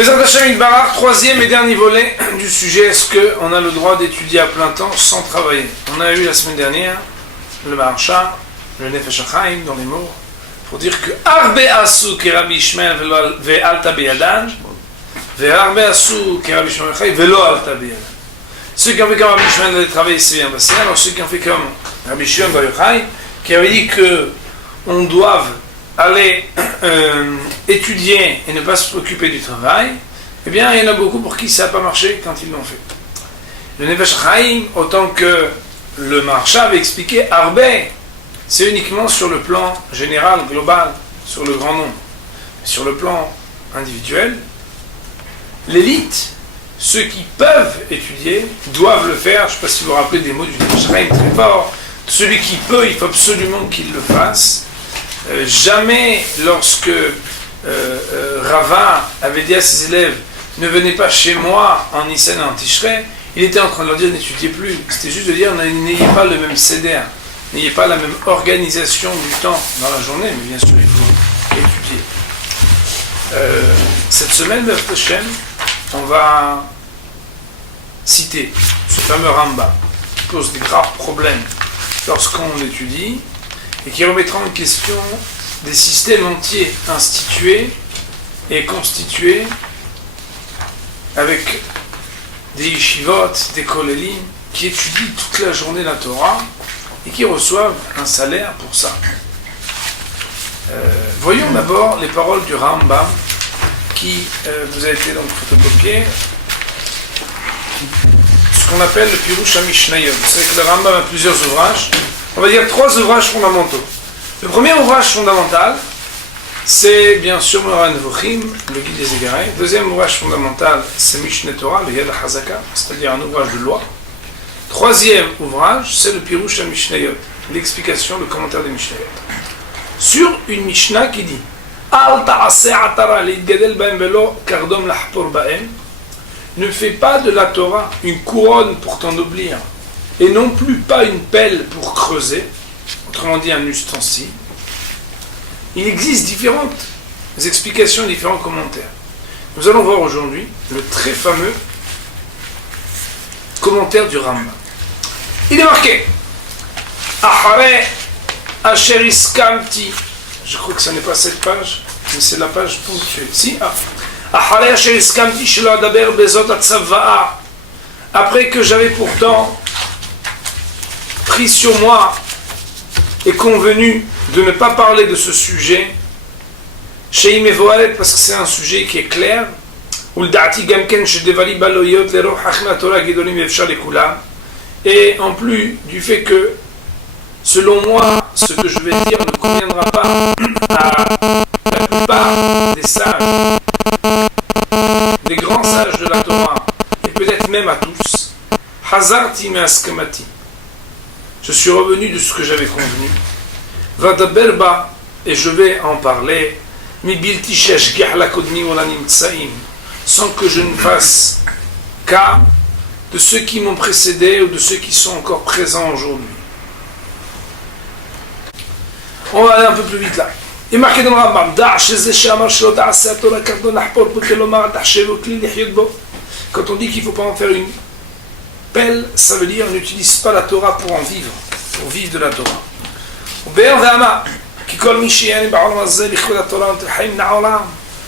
Bezrat Hashem Yitbarach, troisième et dernier volet du sujet, est-ce qu'on a le droit d'étudier à plein temps sans travailler? On a eu la semaine dernière le Maharsha, le Nefesh HaChaim dans les mots, pour dire que Arbe Asu ki Rabbi Ishmael ve'alta beyadan, ve'arbe Asu ki Rabbi Ishmael ve'lo alta beyadan. Ceux qui ont fait comme Rabbi Ishmael allaient travailler, c'est bien passé, alors ceux qui ont fait comme Rabbi Shimon bar Yochai, qui avait dit qu'on doit aller étudier et ne pas se préoccuper du travail, eh bien il y en a beaucoup pour qui ça n'a pas marché quand ils l'ont fait. Le Nefesh HaChaim, autant que le Maharsha avait expliqué, Arbe, c'est uniquement sur le plan général, global, sur le grand nombre. Sur le plan individuel, l'élite, ceux qui peuvent étudier, doivent le faire. Je ne sais pas si vous vous rappelez des mots du Nefesh HaChaim très fort. Celui qui peut, il faut absolument qu'il le fasse. Jamais lorsque Rava avait dit à ses élèves ne venez pas chez moi en Nisan et en Tishrei, il était en train de leur dire n'étudiez plus. C'était juste de dire n'ayez pas le même seder, n'ayez pas la même organisation du temps dans la journée, mais bien sûr il faut étudier. Cette semaine, Bezrat Hashem, on va citer ce fameux Rambam qui pose des graves problèmes lorsqu'on l'étudie et qui remettra en question des systèmes entiers institués et constitués avec des yeshivot, des kollelim qui étudient toute la journée la Torah et qui reçoivent un salaire pour ça. Voyons d'abord les paroles du Rambam qui vous a été donc photocopié, ce qu'on appelle le Pirush HaMishnayot. Vous savez que le Rambam a plusieurs ouvrages. On va dire 3 ouvrages fondamentaux. Le premier ouvrage fondamental, c'est bien sûr Moreh Nevuchim, le guide des égarés. Deuxième ouvrage fondamental, c'est Mishneh Torah, le Yad HaZaka, c'est-à-dire un ouvrage de loi. Troisième ouvrage, c'est le Pirush HaMishnayot, l'explication, le commentaire des Mishnayot. Sur une Mishnah qui dit Al ta'aseh atara leitgadel ba'em velo kardom lahpor ba'em. Ne fais pas de la Torah une couronne pour t'ennoblir, et non plus pas une pelle pour creuser, autrement dit un ustensile. Il existe différentes explications, différents commentaires. Nous allons voir aujourd'hui le très fameux commentaire du Rambam. Il est marqué Ahare asher iskamti. Je crois que ce n'est pas cette page, mais c'est la page ponctuelle. Si, Ahare asher iskamti shelo adaber bezot atzava'a. Après que j'avais pourtant pris sur moi et convenu de ne pas parler de ce sujet, parce que c'est un sujet qui est clair, et en plus du fait que, selon moi, ce que je vais dire ne conviendra pas à la plupart des sages, des grands sages de la Torah, et peut-être même à tous, Hazarti me'askamati. Je suis revenu de ce que j'avais convenu. Vadaberba, et je vais en parler, sans que je ne fasse cas de ceux qui m'ont précédé ou de ceux qui sont encore présents aujourd'hui. On va aller un peu plus vite là. Il est marqué dans le Rambam, quand on dit qu'il ne faut pas en faire une pelle, ça veut dire n'utilise pas la Torah pour en vivre, pour vivre de la Torah.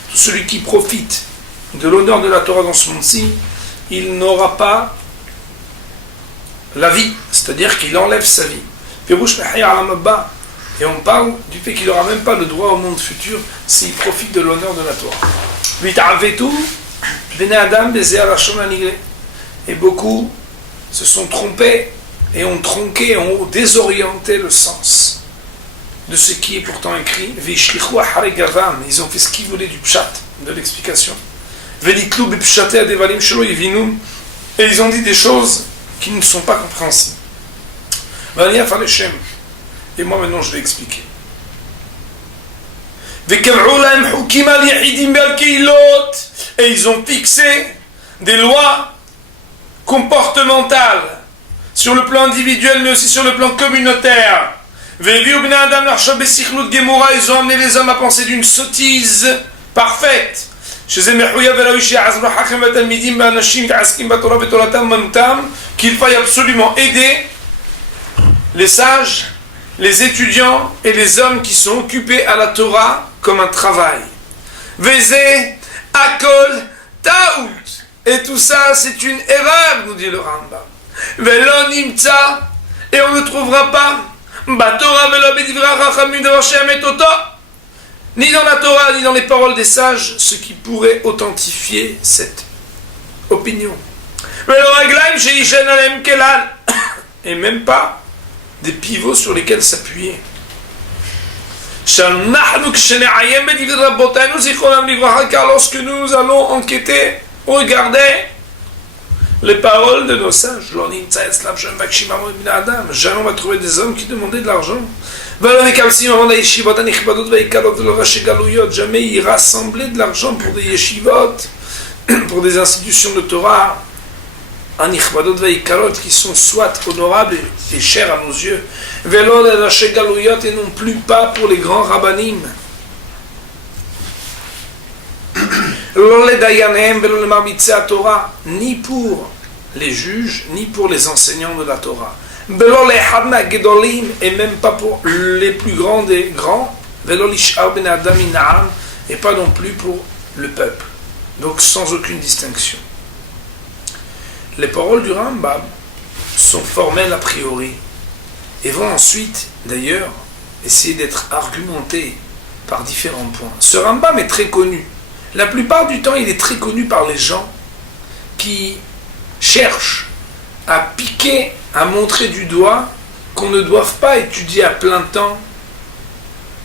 Tout celui qui profite de l'honneur de la Torah dans ce monde-ci, il n'aura pas la vie, c'est-à-dire qu'il enlève sa vie. Et on parle du fait qu'il n'aura même pas le droit au monde futur s'il profite de l'honneur de la Torah. Et beaucoup se sont trompés et ont tronqué, ont désorienté le sens de ce qui est pourtant écrit. Ils ont fait ce qu'ils voulaient du pshat, de l'explication. Et ils ont dit des choses qui ne sont pas compréhensibles. Et moi maintenant je vais expliquer. Et ils ont fixé des lois comportementales sur le plan individuel mais aussi sur le plan communautaire. Ils ont amené les hommes à penser d'une sottise parfaite. qu'il faille absolument aider les sages, les étudiants et les hommes qui sont occupés à la Torah comme un travail. Vezé, akol, taout. Et tout ça, c'est une erreur, nous dit le Rambam. Velon imtsa, et on ne trouvera pas Batorah velo bedivra chachamim devar she'emet oto, ni dans la Torah, ni dans les paroles des sages, ce qui pourrait authentifier cette opinion. Velo raglaim she'ishen alem kelal, et même pas des pivots sur lesquels s'appuyer. Car lorsque nous allons enquêter, regarder les paroles de nos sages, jamais on va trouver des hommes qui demandaient de l'argent. Jamais ils rassemblaient de l'argent pour des yeshivot, pour des institutions de Torah, qui sont soit honorables et chers à nos yeux, et non plus pas pour les grands rabbanim. Ni pour les juges, ni pour les enseignants de la Torah. Et même pas pour les plus grands des grands, et pas non plus pour le peuple. Donc sans aucune distinction. Les paroles du Rambam sont formelles a priori et vont ensuite, d'ailleurs, essayer d'être argumentées par différents points. Ce Rambam est très connu. La plupart du temps, il est très connu par les gens qui cherchent à piquer, à montrer du doigt qu'on ne doive pas étudier à plein temps,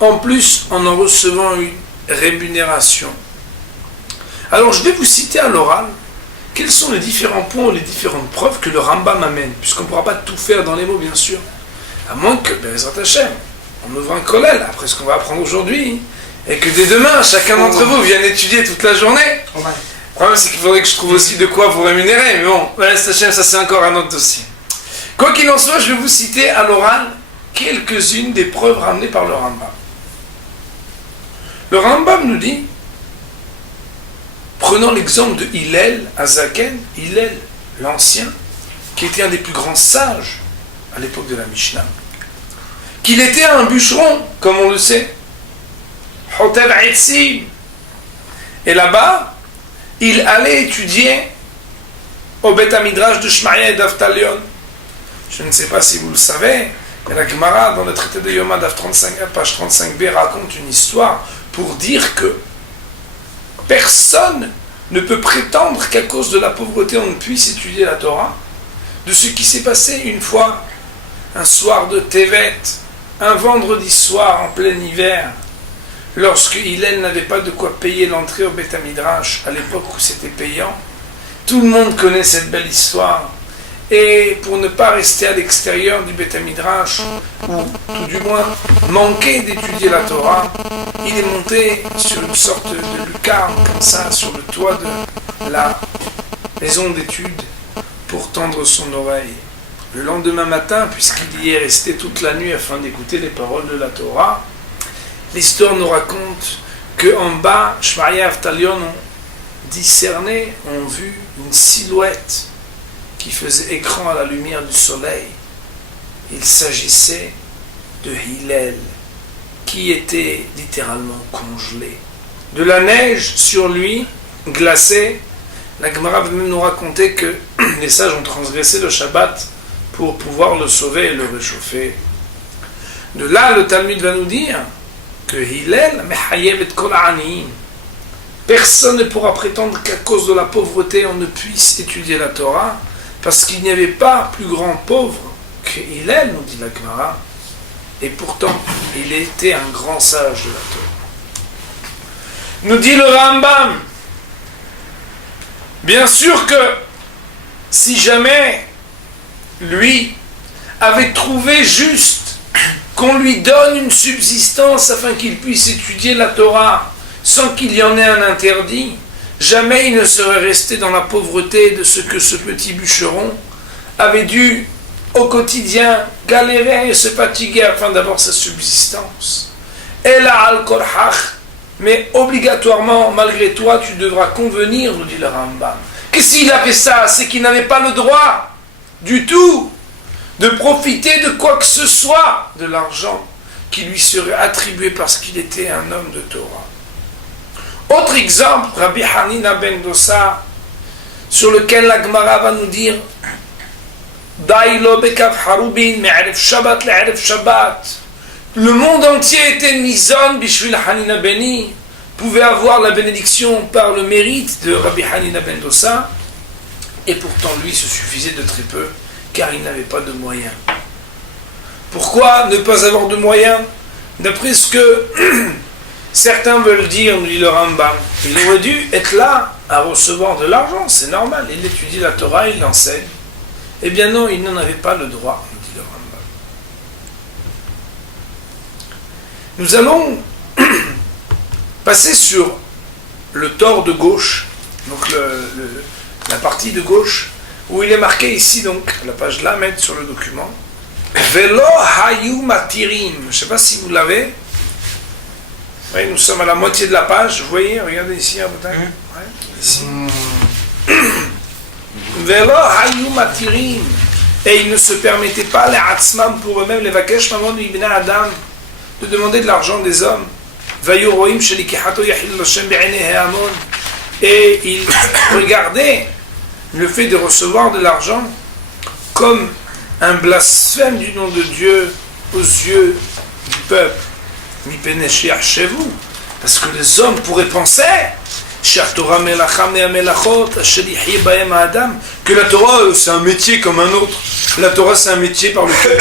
en plus en recevant une rémunération. Alors je vais vous citer à l'oral quels sont les différents points, les différentes preuves que le Rambam amène, puisqu'on ne pourra pas tout faire dans les mots, bien sûr, à moins que, Bezrat Hashem, on ouvre un kollel, après ce qu'on va apprendre aujourd'hui, et que dès demain, chacun d'entre vous vienne étudier toute la journée. Le problème, c'est qu'il faudrait que je trouve aussi de quoi vous rémunérer, mais bon, Bezrat Hashem, ça c'est encore un autre dossier. Quoi qu'il en soit, je vais vous citer à l'oral quelques-unes des preuves ramenées par le Rambam. Le Rambam nous dit, prenons l'exemple de Hillel Azaken, Hillel l'ancien, qui était un des plus grands sages à l'époque de la Mishnah, qu'il était un bûcheron, comme on le sait, Hotev Eitzim, et là-bas, il allait étudier au Beth Midrash de Shmaya et d'Avtalion. Je ne sais pas si vous le savez, mais la Gemara, dans le traité de Yoma, page 35b, raconte une histoire pour dire que personne ne peut prétendre qu'à cause de la pauvreté on ne puisse étudier la Torah, de ce qui s'est passé une fois, un soir de Tevet, un vendredi soir en plein hiver, lorsque Hillel n'avait pas de quoi payer l'entrée au Beth Midrash, à l'époque où c'était payant. Tout le monde connaît cette belle histoire. Et pour ne pas rester à l'extérieur du Beth Midrash, ou tout du moins manquer d'étudier la Torah, il est monté sur une sorte de lucarne, comme ça, sur le toit de la maison d'études, pour tendre son oreille. Le lendemain matin, puisqu'il y est resté toute la nuit afin d'écouter les paroles de la Torah, l'histoire nous raconte qu'en bas, Shmaya et Avtalion ont discerné, ont vu une silhouette qui faisait écran à la lumière du soleil. Il s'agissait de Hillel, qui était littéralement congelé. De la neige sur lui, glacée. La Gemara va même nous raconter que les sages ont transgressé le Shabbat pour pouvoir le sauver et le réchauffer. De là, le Talmud va nous dire que Hillel, mechayev et kol ha'aniim, personne ne pourra prétendre qu'à cause de la pauvreté on ne puisse étudier la Torah, parce qu'il n'y avait pas plus grand pauvre que Hillel, nous dit la Gemara, et pourtant il était un grand sage de la Torah. Nous dit le Rambam, bien sûr que si jamais lui avait trouvé juste qu'on lui donne une subsistance afin qu'il puisse étudier la Torah sans qu'il y en ait un interdit, jamais il ne serait resté dans la pauvreté de ce que ce petit bûcheron avait dû au quotidien galérer et se fatiguer afin d'avoir sa subsistance. Et là, al-Korhach, mais obligatoirement, malgré toi, tu devras convenir, nous dit le Rambam, que s'il a fait ça, c'est qu'il n'avait pas le droit du tout de profiter de quoi que ce soit de l'argent qui lui serait attribué parce qu'il était un homme de Torah. Autre exemple, Rabbi Hanina ben Dosa, sur lequel la Gemara va nous dire Daïlo bekav harubin me'aref Shabbat le'aref Shabbat. Le monde entier était nizon bishvil Hanina beni, pouvait avoir la bénédiction par le mérite de Rabbi Hanina ben Dosa, et pourtant lui se suffisait de très peu car il n'avait pas de moyens. Pourquoi ne pas avoir de moyens? D'après ce que certains veulent dire, nous dit le Rambam, il aurait dû être là à recevoir de l'argent, c'est normal, il étudie la Torah, il l'enseigne. Eh bien non, il n'en avait pas le droit, nous dit le Rambam. Nous allons passer sur le tort de gauche, donc la partie de gauche, où il est marqué ici, donc, la page là, mettre sur le document, Velo hayu matirim. Je ne sais pas si vous l'avez. Oui, nous sommes à la moitié de la page. Vous voyez, regardez ici, ici. Velo hayu matirim. Et ils ne se permettaient pas, les atzmam, pour eux-mêmes, les vakesh mamon ibn Adam, de demander de l'argent des hommes. Vayu roim shelikehato yahil Hashem be'enei hamon. Et ils regardaient le fait de recevoir de l'argent comme un blasphème du nom de Dieu aux yeux du peuple. Chez vous, parce que les hommes pourraient penser que la Torah c'est un métier comme un autre. La Torah c'est un métier par lequel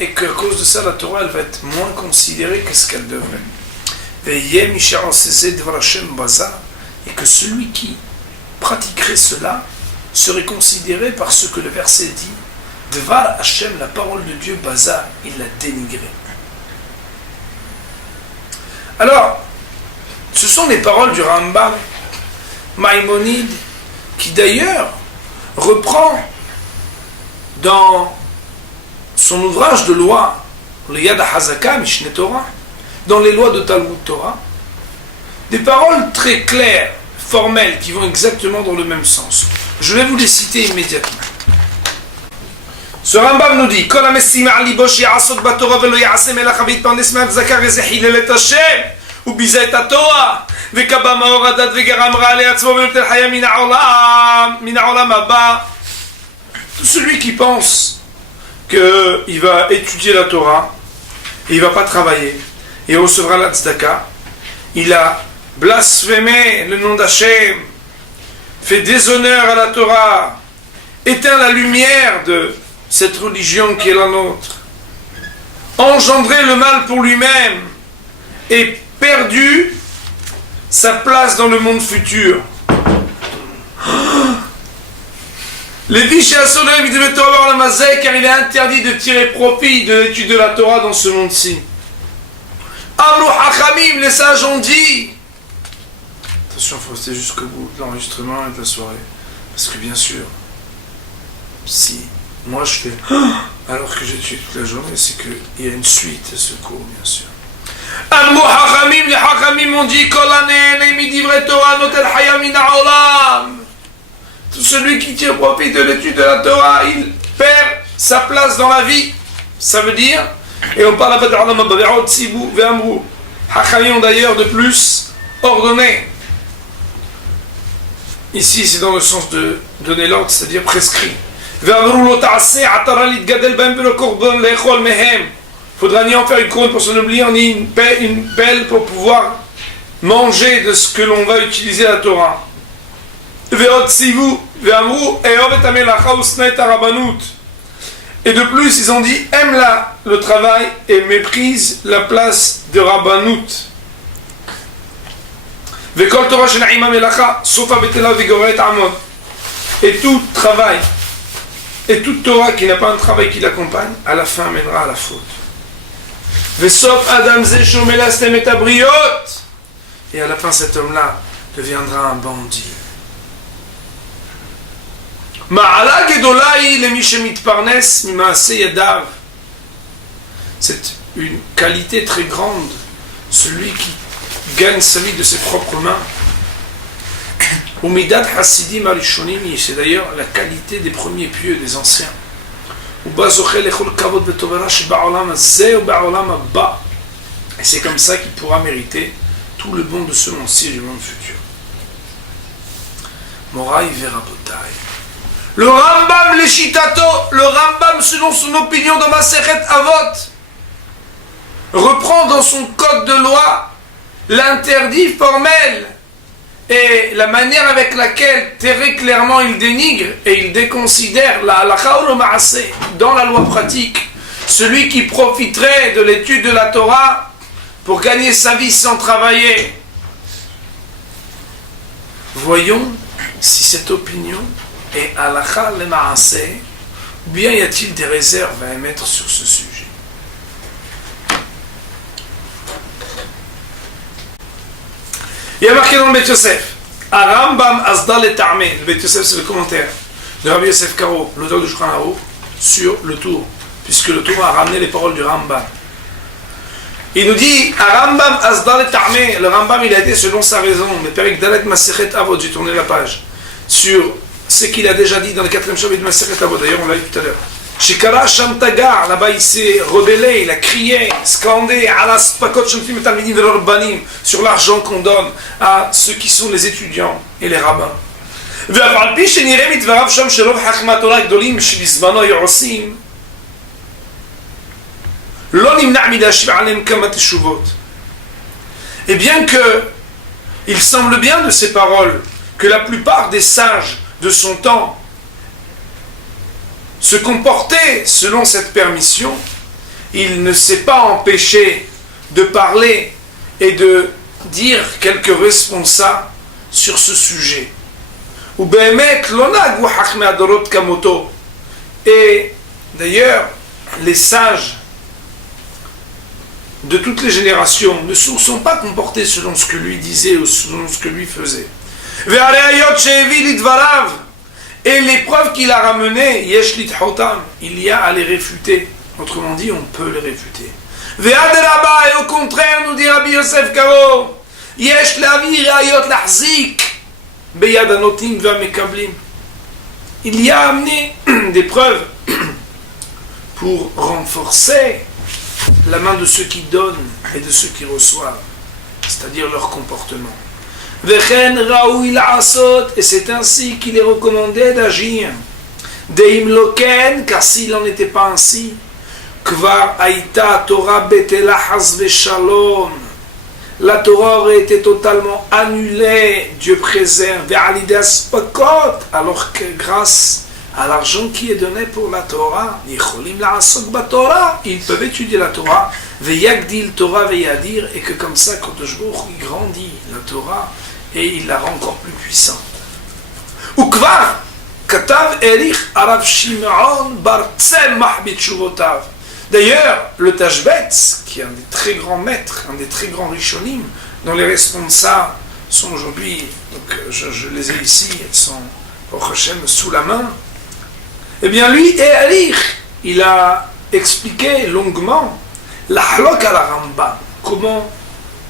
et qu'à cause de ça la Torah elle va être moins considérée que ce qu'elle devrait. Et que celui qui pratiquerait cela serait considéré par ce que le verset dit Dvar Hashem, la parole de Dieu, Baza, il l'a dénigré. Alors, ce sont les paroles du Rambam Maïmonide, qui d'ailleurs reprend dans son ouvrage de loi, le Yad HaZaka, Mishneh Torah, dans les lois de Talmud Torah, des paroles très claires, formelles, qui vont exactement dans le même sens. Je vais vous les citer immédiatement. Ce Rambam nous dit Kol ha-mesim al libo she'asot batorah velo ya'aseh melacha v'yitparnes מהצדקה וזה חילל את השם וביזה את התורה וקבע מאור הדת וגרם רע לעצמו ונוטל חיה מן העולם הבא. Tout celui qui pense qu'il va étudier la Torah et il ne va pas travailler et recevra la tzedaka, il a blasphémé le nom d'Hachem, fait déshonneur à la Torah, éteint la lumière de cette religion qui est la nôtre, engendré le mal pour lui-même et perdu sa place dans le monde futur. Les vies chez Assolem, il devait avoir la mazé car il est interdit de tirer profit de l'étude de la Torah dans ce monde-ci. Amru Hachamim, les sages ont dit. Attention, il faut rester jusqu'au bout de l'enregistrement et de la soirée. Parce que bien sûr, si moi je fais alors que j'étudie toute la journée, c'est qu'il y a une suite à ce cours, bien sûr. Amru Hachamim, les Hachamim ont dit Torah notel haya min ha'olam. Tout celui qui tire profit de l'étude de la Torah, il perd sa place dans la vie. Ça veut dire, et on parle après de Olam haba ve'od tzivu ve'amru. Hachamim ont d'ailleurs de plus ordonné. Ici, c'est dans le sens de donner l'ordre, c'est-à-dire prescrit. Il faudra ni en faire une couronne pour s'en oublier, ni une pelle pour pouvoir manger de ce que l'on va utiliser à la Torah. Et de plus, ils ont dit aime le travail et méprise la place de Rabbanout. Et tout travail et toute Torah qui n'a pas un travail qui l'accompagne, à la fin mènera à la faute. Et à la fin, cet homme-là deviendra un bandit. c'est une qualité très grande, celui qui gagne sa vie de ses propres mains. Umidat Hasidim Arishonim, c'est d'ailleurs la qualité des premiers pieux, des anciens. Et c'est comme ça qu'il pourra mériter tout le bon de ce monde-ci et du monde futur. Moraï Verabotai. Le Rambam, les Shitato, le Rambam, selon son opinion dans Masechet Avot, reprend dans son code de loi l'interdit formel et la manière avec laquelle très clairement il dénigre et il déconsidère la halakha ou le ma'aseh dans la loi pratique, celui qui profiterait de l'étude de la Torah pour gagner sa vie sans travailler. Voyons si cette opinion est halakha le ma'aseh ou bien y a-t-il des réserves à émettre sur ce sujet. Il y a marqué dans le Beit Yosef, Arambam Asdal et Ta'ame. Le Beit Yosef, c'est le commentaire de Rabbi Yosef Karo, l'auteur du Shulchan Aruch, sur le tour, puisque le tour a ramené les paroles du Rambam. Il nous dit, Arambam Asdal et Ta'ame. Le Rambam, il a été selon sa raison, mais Perek Dalet Masechet Avot, j'ai tourné la page, sur ce qu'il a déjà dit dans le 4e chapitre de Masechet Avot. D'ailleurs, on l'a vu tout à l'heure. Shikara Sham Tagar, là-bas il s'est rebellé, il a crié, scandé, Alas Pakot Shamtim et Talmidim Velorbanim, sur l'argent qu'on donne à ceux qui sont les étudiants et les rabbins. Et bien que il semble bien de ces paroles que la plupart des sages de son temps se comporter selon cette permission, il ne s'est pas empêché de parler et de dire quelques responsables sur ce sujet. Et d'ailleurs, les sages de toutes les générations ne se sont pas comportés selon ce que lui disait ou selon ce que lui faisait. Et les preuves qu'il a ramenées, il y a à les réfuter. Autrement dit, on peut les réfuter. Et au contraire, nous dit Rabbi Yosef Karo, il y a amené des preuves pour renforcer la main de ceux qui donnent et de ceux qui reçoivent, c'est-à-dire leur comportement. Et c'est ainsi qu'il est recommandé d'agir. Car s'il n'en était pas ainsi, la Torah aurait été totalement annulée, Dieu préserve, alors que grâce à l'argent qui est donné pour la Torah, ils peuvent étudier la Torah, et que comme ça, quand il grandit la Torah, et il la rend encore plus puissante. Ukvar katav erich Arav Shimon bar Tzemach b'tshuvotav. D'ailleurs, le Tashbetz, qui est un des très grands maîtres, un des très grands rishonim, dont les responsables sont aujourd'hui, donc je les ai ici, elles sont au Hashem sous la main. Eh bien, lui, Erich, il a expliqué longuement la halok à la Rambam, comment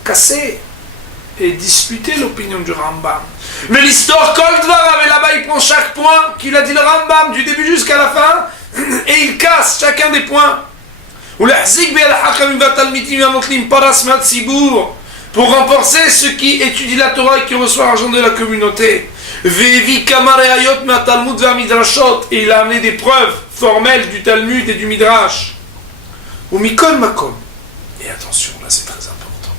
casser et disputer l'opinion du Rambam. Mais l'histoire Kol Dvarav, et là-bas il prend chaque point qu'il a dit le Rambam, du début jusqu'à la fin, et il casse chacun des points. Pour renforcer ceux qui étudient la Torah et qui reçoivent l'argent de la communauté. Et il a amené des preuves formelles du Talmud et du Midrash. Et attention, là c'est très important.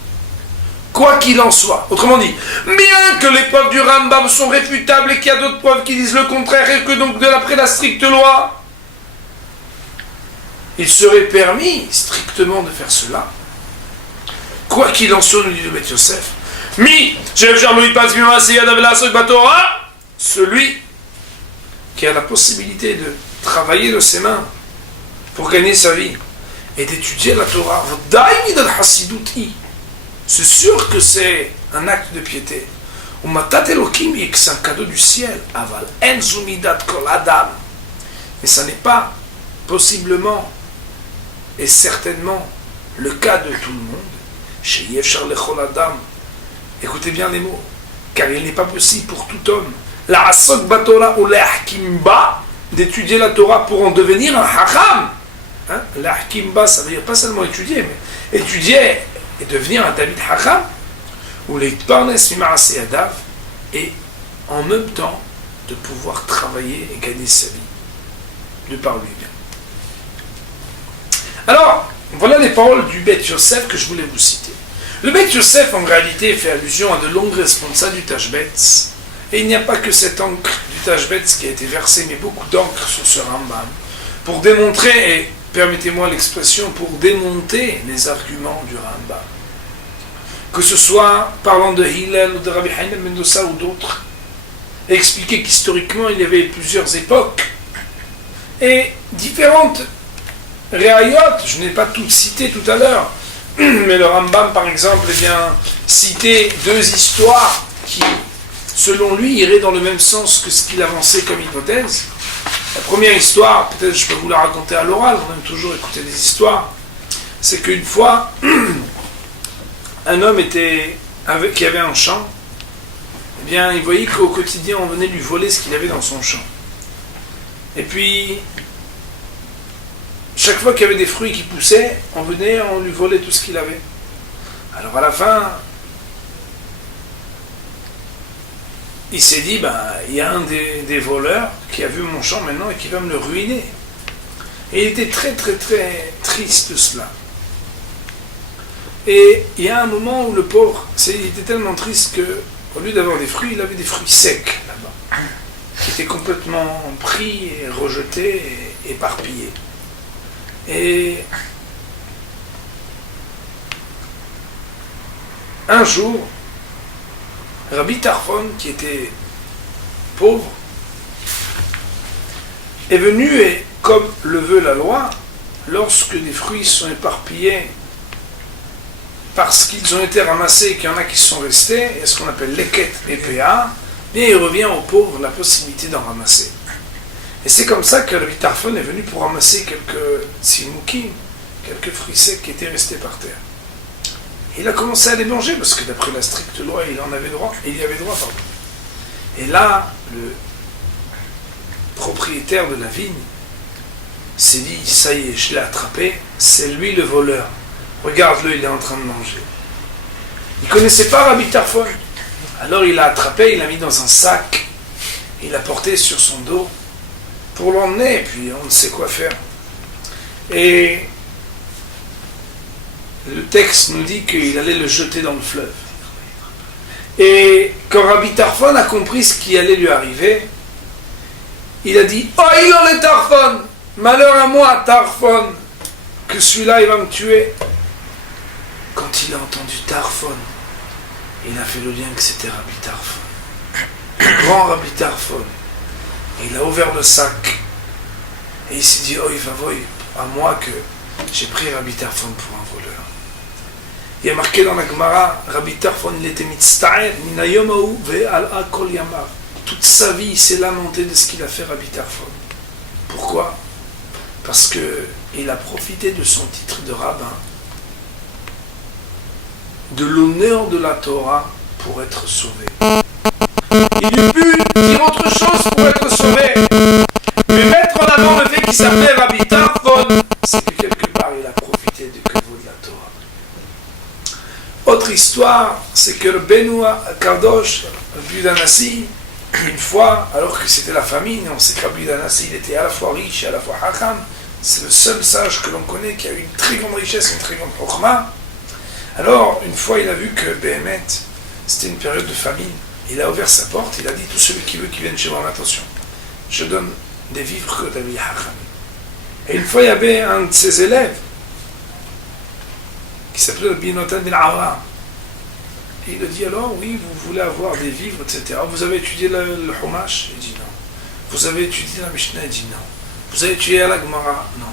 Quoi qu'il en soit, autrement dit, bien que les preuves du Rambam sont réfutables et qu'il y a d'autres preuves qui disent le contraire et que donc d'après la stricte loi, il serait permis strictement de faire cela. Quoi qu'il en soit, nous dit le Beit Yosef, celui qui a la possibilité de travailler de ses mains pour gagner sa vie et d'étudier la Torah, c'est sûr que c'est un acte de piété. C'est un cadeau du ciel. Mais ça n'est pas possiblement est certainement le cas de tout le monde. Chez Yefshar Lechol Adam, écoutez bien les mots, car il n'est pas possible pour tout homme, la asok batora ou la hakimba, d'étudier la Torah pour en devenir un hacham. Hein? La hakimba, ça veut dire pas seulement étudier, mais étudier et devenir un David hacham, ou les parnes mimaase adav, et en même temps de pouvoir travailler et gagner sa vie de par lui-même. Alors, voilà les paroles du Beth Yosef que je voulais vous citer. Le Beth Yosef, en réalité, fait allusion à de longues responsa du Tashbetz. Et il n'y a pas que cette encre du Tashbetz qui a été versée, mais beaucoup d'encre sur ce Rambam, pour démontrer, et permettez-moi l'expression, pour démonter les arguments du Rambam. Que ce soit parlant de Hillel ou de Rabbi Haïm Mendoza ou d'autres, et expliquer qu'historiquement il y avait plusieurs époques et différentes réayot, je n'ai pas toutes citées tout à l'heure, mais le Rambam par exemple citait deux histoires qui, selon lui, iraient dans le même sens que ce qu'il avançait comme hypothèse. La première histoire, peut-être je peux vous la raconter à l'oral, on aime toujours écouter des histoires, c'est qu'une fois, un homme qui avait un champ, eh bien, il voyait qu'au quotidien, on venait lui voler ce qu'il avait dans son champ. Et puis, chaque fois qu'il y avait des fruits qui poussaient, on lui volait tout ce qu'il avait. Alors à la fin, il s'est dit, il y a un des voleurs qui a vu mon champ maintenant et qui va me le ruiner. Et il était très très très triste de cela. Et il y a un moment où le pauvre, il était tellement triste qu'au lieu d'avoir des fruits, il avait des fruits secs là-bas, qui étaient complètement pris et rejetés et éparpillés. Et un jour, Rabbi Tarfon, qui était pauvre, est venu et, comme le veut la loi, lorsque des fruits sont éparpillés parce qu'ils ont été ramassés et qu'il y en a qui sont restés, et ce qu'on appelle leket et pa, bien il revient aux pauvres la possibilité d'en ramasser. Et c'est comme ça que Rabbi Tarfon est venu pour ramasser quelques tsimukim, quelques fruits secs qui étaient restés par terre. Et il a commencé à les manger parce que d'après la stricte loi, il y avait droit. Et là, le propriétaire de la vigne s'est dit, ça y est, je l'ai attrapé, c'est lui le voleur. Regarde-le, il est en train de manger. Il ne connaissait pas Rabbi Tarfon. Alors il l'a attrapé, il l'a mis dans un sac, il l'a porté sur son dos pour l'emmener, et puis on ne sait quoi faire. Et le texte nous dit qu'il allait le jeter dans le fleuve. Et quand Rabbi Tarfon a compris ce qui allait lui arriver, il a dit, oh il en est Tarfon, malheur à moi Tarfon, que celui-là il va me tuer. Quand il a entendu Tarfon, il a fait le lien que c'était Rabbi Tarfon, le grand Rabbi Tarfon. Et il a ouvert le sac et il s'est dit, oh il va voir à moi que j'ai pris Rabbi Tarfon pour un voleur. Il y a marqué dans la Gemara, Rabbi Tarfon il était mitzta'er minayom hahu ve'al'a kol yamav. Toute sa vie il s'est lamenté de ce qu'il a fait Rabbi Tarfon. Pourquoi? Parce que il a profité de son titre de rabbin, de l'honneur de la Torah pour être sauvé. Il eût pu dire autre chose pour être sauvé, mais mettre en avant le fait qu'il s'appelait Rabbi Tarfon, c'est que quelque part il a profité du kavod de la Torah. Autre histoire, c'est que le Benoît Kardosh, Rabbi Danassi, une fois, alors que c'était la famine, on sait que Rabbi Danassi il était à la fois riche et à la fois hacham, c'est le seul sage que l'on connaît qui a eu une très grande richesse, une très grande chokhma. Alors, une fois, il a vu que Béhémet, c'était une période de famine. Il a ouvert sa porte, il a dit, tout celui qui veut qu'il vienne chez moi, attention, je donne des vivres que David Hacham. Et une fois, il y avait un de ses élèves, qui s'appelait Binotan bin Avraham. Et il a dit, alors, oui, vous voulez avoir des vivres, etc. Vous avez étudié le Chumash? Il dit non. Vous avez étudié la Mishnah? Il dit non. Vous avez étudié la Gemara? Non.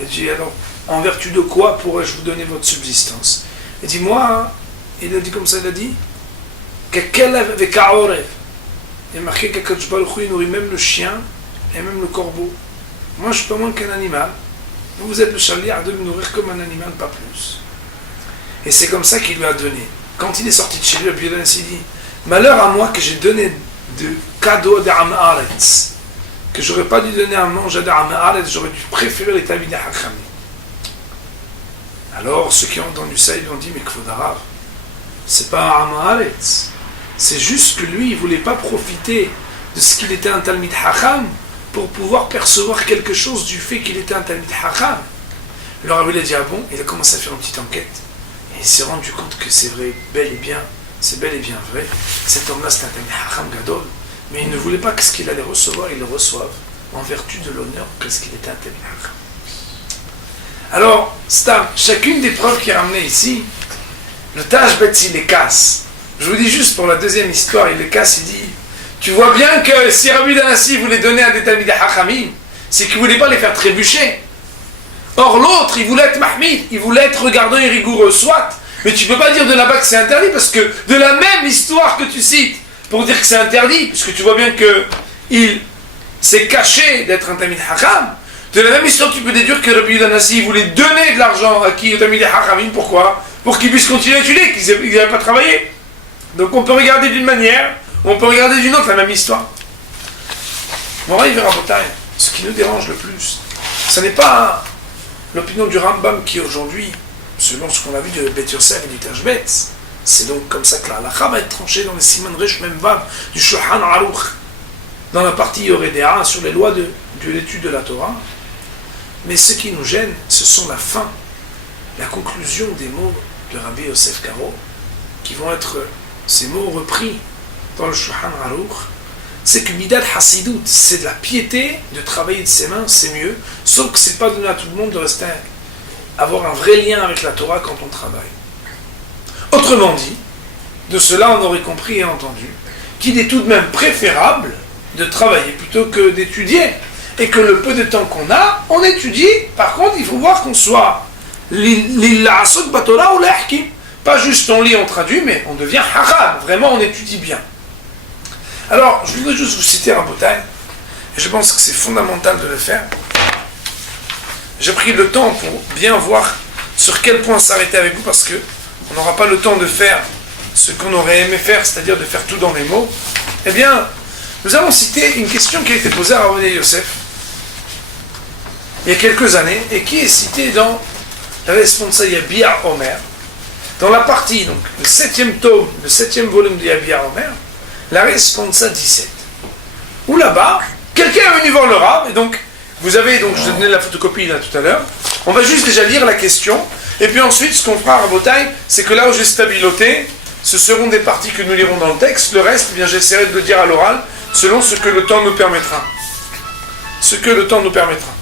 Il dit, alors, en vertu de quoi pourrais-je vous donner votre subsistance? Il dit, moi, il a dit comme ça, il a dit, Kekelev ve ka'orev. Il a marqué qu'Akadosh Baruch Hu, il nourrit même le chien et même le corbeau. Moi, je ne suis pas moins qu'un animal. Vous êtes le chaliar de me nourrir comme un animal, pas plus. Et c'est comme ça qu'il lui a donné. Quand il est sorti de chez lui, Rabbi Yodan s'est dit, malheur à moi que j'ai donné de cadeaux d'Am Haaretz, que j'aurais pas dû donner à manger d'Am Haaretz, j'aurais dû préférer les Talmidei Chachamim. Alors ceux qui ont entendu ça, ils ont dit, mais Kvodarav, c'est pas Am Haaretz, c'est juste que lui, il voulait pas profiter de ce qu'il était un Talmid Chacham pour pouvoir percevoir quelque chose du fait qu'il était un Talmid Chacham. Alors Rabbi a dit, ah bon, il a commencé à faire une petite enquête. Et il s'est rendu compte que c'est vrai, c'est bel et bien vrai. Cet homme-là, c'est un Talmid Chacham Gadol, mais il ne voulait pas que ce qu'il allait recevoir, il le reçoive, en vertu de l'honneur que ce qu'il était un Talmid Chacham. Alors, Stam, chacune des preuves qui est ramenée ici, le Tashbetz, il les casse. Je vous dis juste pour la deuxième histoire, il les casse, il dit, tu vois bien que si Rabbi Danassi voulait donner à des Talmidei Chachamim, c'est qu'il ne voulait pas les faire trébucher. Or l'autre, il voulait être mahmid, il voulait être regardant et rigoureux, soit, mais tu ne peux pas dire de là-bas que c'est interdit, parce que de la même histoire que tu cites, pour dire que c'est interdit, puisque tu vois bien qu'il s'est caché d'être un Talmidei Chacham, de la même histoire tu peux déduire que Rabbi Danassi voulait donner de l'argent à qui, aux Talmidei Chachamim, pourquoi? Pour qu'ils puissent continuer à étudier, qu'ils n'avaient pas travaillé. Donc on peut regarder d'une manière, on peut regarder d'une autre la même histoire. Bon, il verra Botaï. Ce qui nous dérange le plus, ce n'est pas l'opinion du Rambam qui aujourd'hui, selon ce qu'on a vu de Bet Yosef et du Tashbetz, c'est donc comme ça que la halakha va être tranchée dans les Siman Resh Mem Vav du Shulchan Aruch, dans la partie Yoredea sur les lois de l'étude de la Torah. Mais ce qui nous gêne, ce sont la fin, la conclusion des mots de Rabbi Yosef Karo, qui vont être ces mots repris dans le Shulchan Aruch. C'est que Midat Hasidut, c'est de la piété, de travailler de ses mains, c'est mieux, sauf que c'est pas donné à tout le monde de rester, avoir un vrai lien avec la Torah quand on travaille. Autrement dit, de cela on aurait compris et entendu qu'il est tout de même préférable de travailler plutôt que d'étudier, et que le peu de temps qu'on a, on étudie. Par contre, il faut voir qu'on soit l'il'asok batora ou l'ahkim. Pas juste on lit, on traduit, mais on devient haram. Vraiment, on étudie bien. Alors, je voudrais juste vous citer un botaï, et je pense que c'est fondamental de le faire. J'ai pris le temps pour bien voir sur quel point s'arrêter avec vous, parce que on n'aura pas le temps de faire ce qu'on aurait aimé faire, c'est-à-dire de faire tout dans les mots. Eh bien, nous allons citer une question qui a été posée à Rabbi Yosef il y a quelques années, et qui est citée dans la Responsa Yabia Omer, dans la partie, donc le 7e tome, le 7e volume de Yabia Omer, la Responsa 17. Où là-bas, quelqu'un est venu voir le Rav, et donc, vous avez, donc je vous ai donné la photocopie là tout à l'heure, on va juste déjà lire la question, et puis ensuite, ce qu'on fera à Rabotai, c'est que là où j'ai stabiloté, ce seront des parties que nous lirons dans le texte, le reste, eh bien j'essaierai de le dire à l'oral, selon ce que le temps nous permettra. Ce que le temps nous permettra.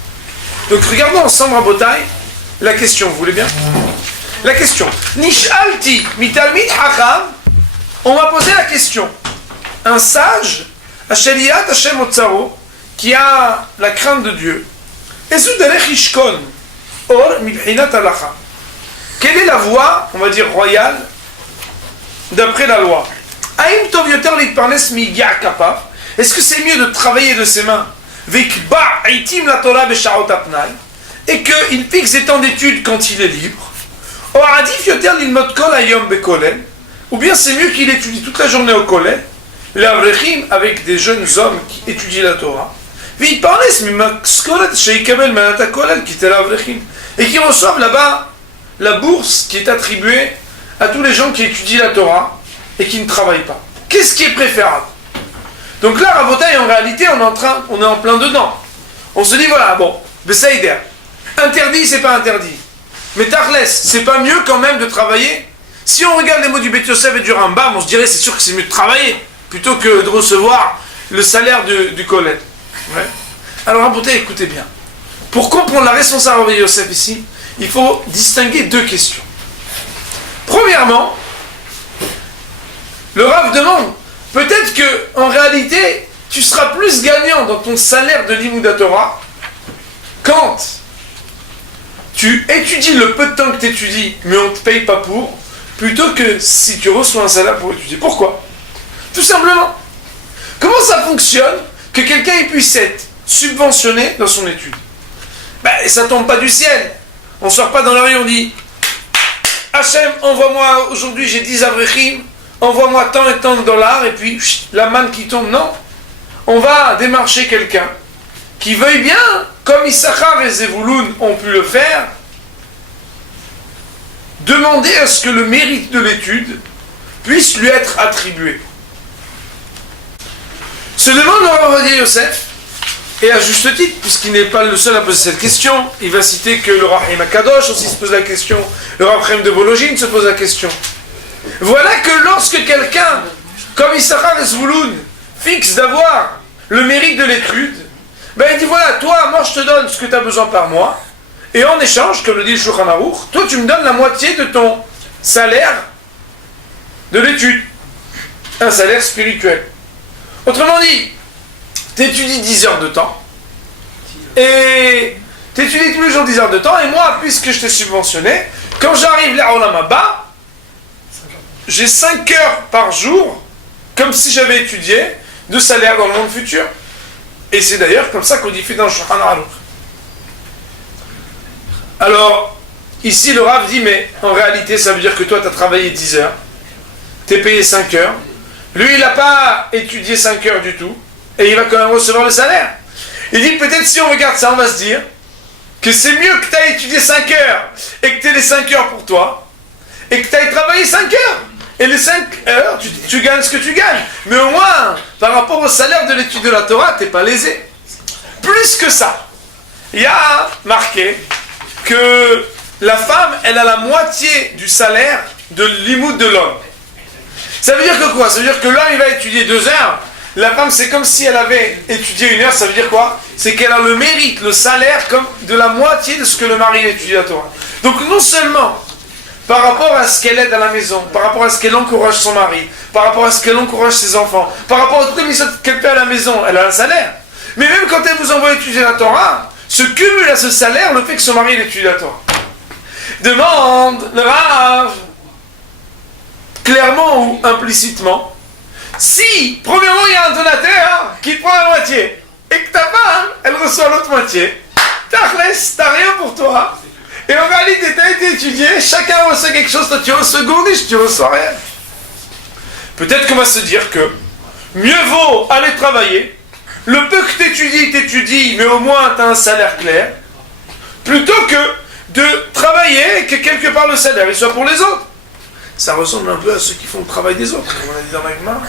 Donc regardons ensemble Rabotai, la question, vous voulez bien? La question. Nishalti mitalmid hacham, on m'a posé la question. Un sage, Asheliat Hashem Otsaro, qui a la crainte de Dieu, Ezudalech or mibhinat halacha. Quelle est la voie, on va dire royale, d'après la loi? Aim tov yoter litparnes migia kapav. Est-ce que c'est mieux de travailler de ses mains, vikba itim la Torah beshaot apnai, et qu'il fixe des temps d'études quand il est libre, or adif yoter lilmot kol hayom bekolel, ou bien c'est mieux qu'il étudie toute la journée au kolel, l'Avrechim, avec des jeunes hommes qui étudient la Torah, et qui reçoivent là-bas la bourse qui est attribuée à tous les gens qui étudient la Torah et qui ne travaillent pas. Qu'est-ce qui est préférable? Donc là, Rabotai, en réalité, on est en plein dedans. On se dit, voilà, bon, Bessaïder, interdit, c'est pas interdit. Mais Tarles, c'est pas mieux quand même de travailler? Si on regarde les mots du Bet Yosef et du Rambam, on se dirait, c'est sûr que c'est mieux de travailler plutôt que de recevoir le salaire du Kolet. Ouais. Alors, Rabotai, écoutez bien. Pour comprendre la responsabilité de Yosef ici, il faut distinguer deux questions. Premièrement, le Rav demande, peut-être que en réalité, tu seras plus gagnant dans ton salaire de Limouda Torah quand tu étudies le peu de temps que tu étudies, mais on ne te paye pas pour, plutôt que si tu reçois un salaire pour étudier. Pourquoi? Tout simplement. Comment ça fonctionne que quelqu'un puisse être subventionné dans son étude? ça tombe pas du ciel. On sort pas dans la rue, on dit Hachem, envoie-moi, aujourd'hui j'ai 10 avrechim, envoie-moi tant et tant de dollars, et puis la manne qui tombe. Non. On va démarcher quelqu'un qui veuille bien, comme Issachar et Zevouloun ont pu le faire, demander à ce que le mérite de l'étude puisse lui être attribué. Se demande le Rav Ovadia Yosef, et à juste titre, puisqu'il n'est pas le seul à poser cette question, il va citer que le Rav Chaim Akadosh aussi se pose la question, le Rav Chaim de Vologine se pose la question. Voilà que lorsque quelqu'un, comme Issachar et Zvouloun, fixe d'avoir le mérite de l'étude, il dit voilà, toi, moi je te donne ce que tu as besoin par mois, et en échange, comme le dit le Shulchan Aruch, toi tu me donnes la moitié de ton salaire de l'étude, un salaire spirituel. Autrement dit, tu étudies 10 heures de temps, et tu étudies tous les jours 10 heures de temps, et moi, puisque je t'ai subventionné, quand j'arrive là, Olam Haba, j'ai 5 heures par jour, comme si j'avais étudié, de salaire dans le monde futur. Et c'est d'ailleurs comme ça qu'on dit dans le Shulchan Aruch. Alors, ici le Rav dit, mais en réalité, ça veut dire que toi, tu as travaillé 10 heures, tu es payé 5 heures, lui, il n'a pas étudié 5 heures du tout, et il va quand même recevoir le salaire. Il dit, peut-être si on regarde ça, on va se dire que c'est mieux que tu aies étudié 5 heures, et que tu aies les 5 heures pour toi, et que tu aies travaillé 5 heures. Et les 5 heures, tu gagnes ce que tu gagnes. Mais au moins, par rapport au salaire de l'étude de la Torah, tu n'es pas lésé. Plus que ça, il y a marqué que la femme, elle a la moitié du salaire de l'imout de l'homme. Ça veut dire que quoi? Ça veut dire que l'homme, il va étudier 2 heures. La femme, c'est comme si elle avait étudié 1 heure. Ça veut dire quoi? C'est qu'elle a le mérite, le salaire, comme de la moitié de ce que le mari a étudié la Torah. Donc non seulement par rapport à ce qu'elle aide à la maison, par rapport à ce qu'elle encourage son mari, par rapport à ce qu'elle encourage ses enfants, par rapport à toutes les missions qu'elle fait à la maison, elle a un salaire. Mais même quand elle vous envoie étudier la Torah, se cumule à ce salaire le fait que son mari étudie la Torah. Demande le Rav, clairement ou implicitement, si, premièrement, il y a un donateur qui prend la moitié, et que ta femme, elle reçoit l'autre moitié, t'as rien pour toi. Et en réalité, tu as été étudié, chacun reçoit quelque chose, toi tu reçois gourniche, tu reçois rien. Peut-être qu'on va se dire que mieux vaut aller travailler, le peu que t'étudies, mais au moins tu as un salaire clair, plutôt que de travailler et que quelque part le salaire il soit pour les autres. Ça ressemble un peu à ceux qui font le travail des autres, comme on a dit dans l'Agma.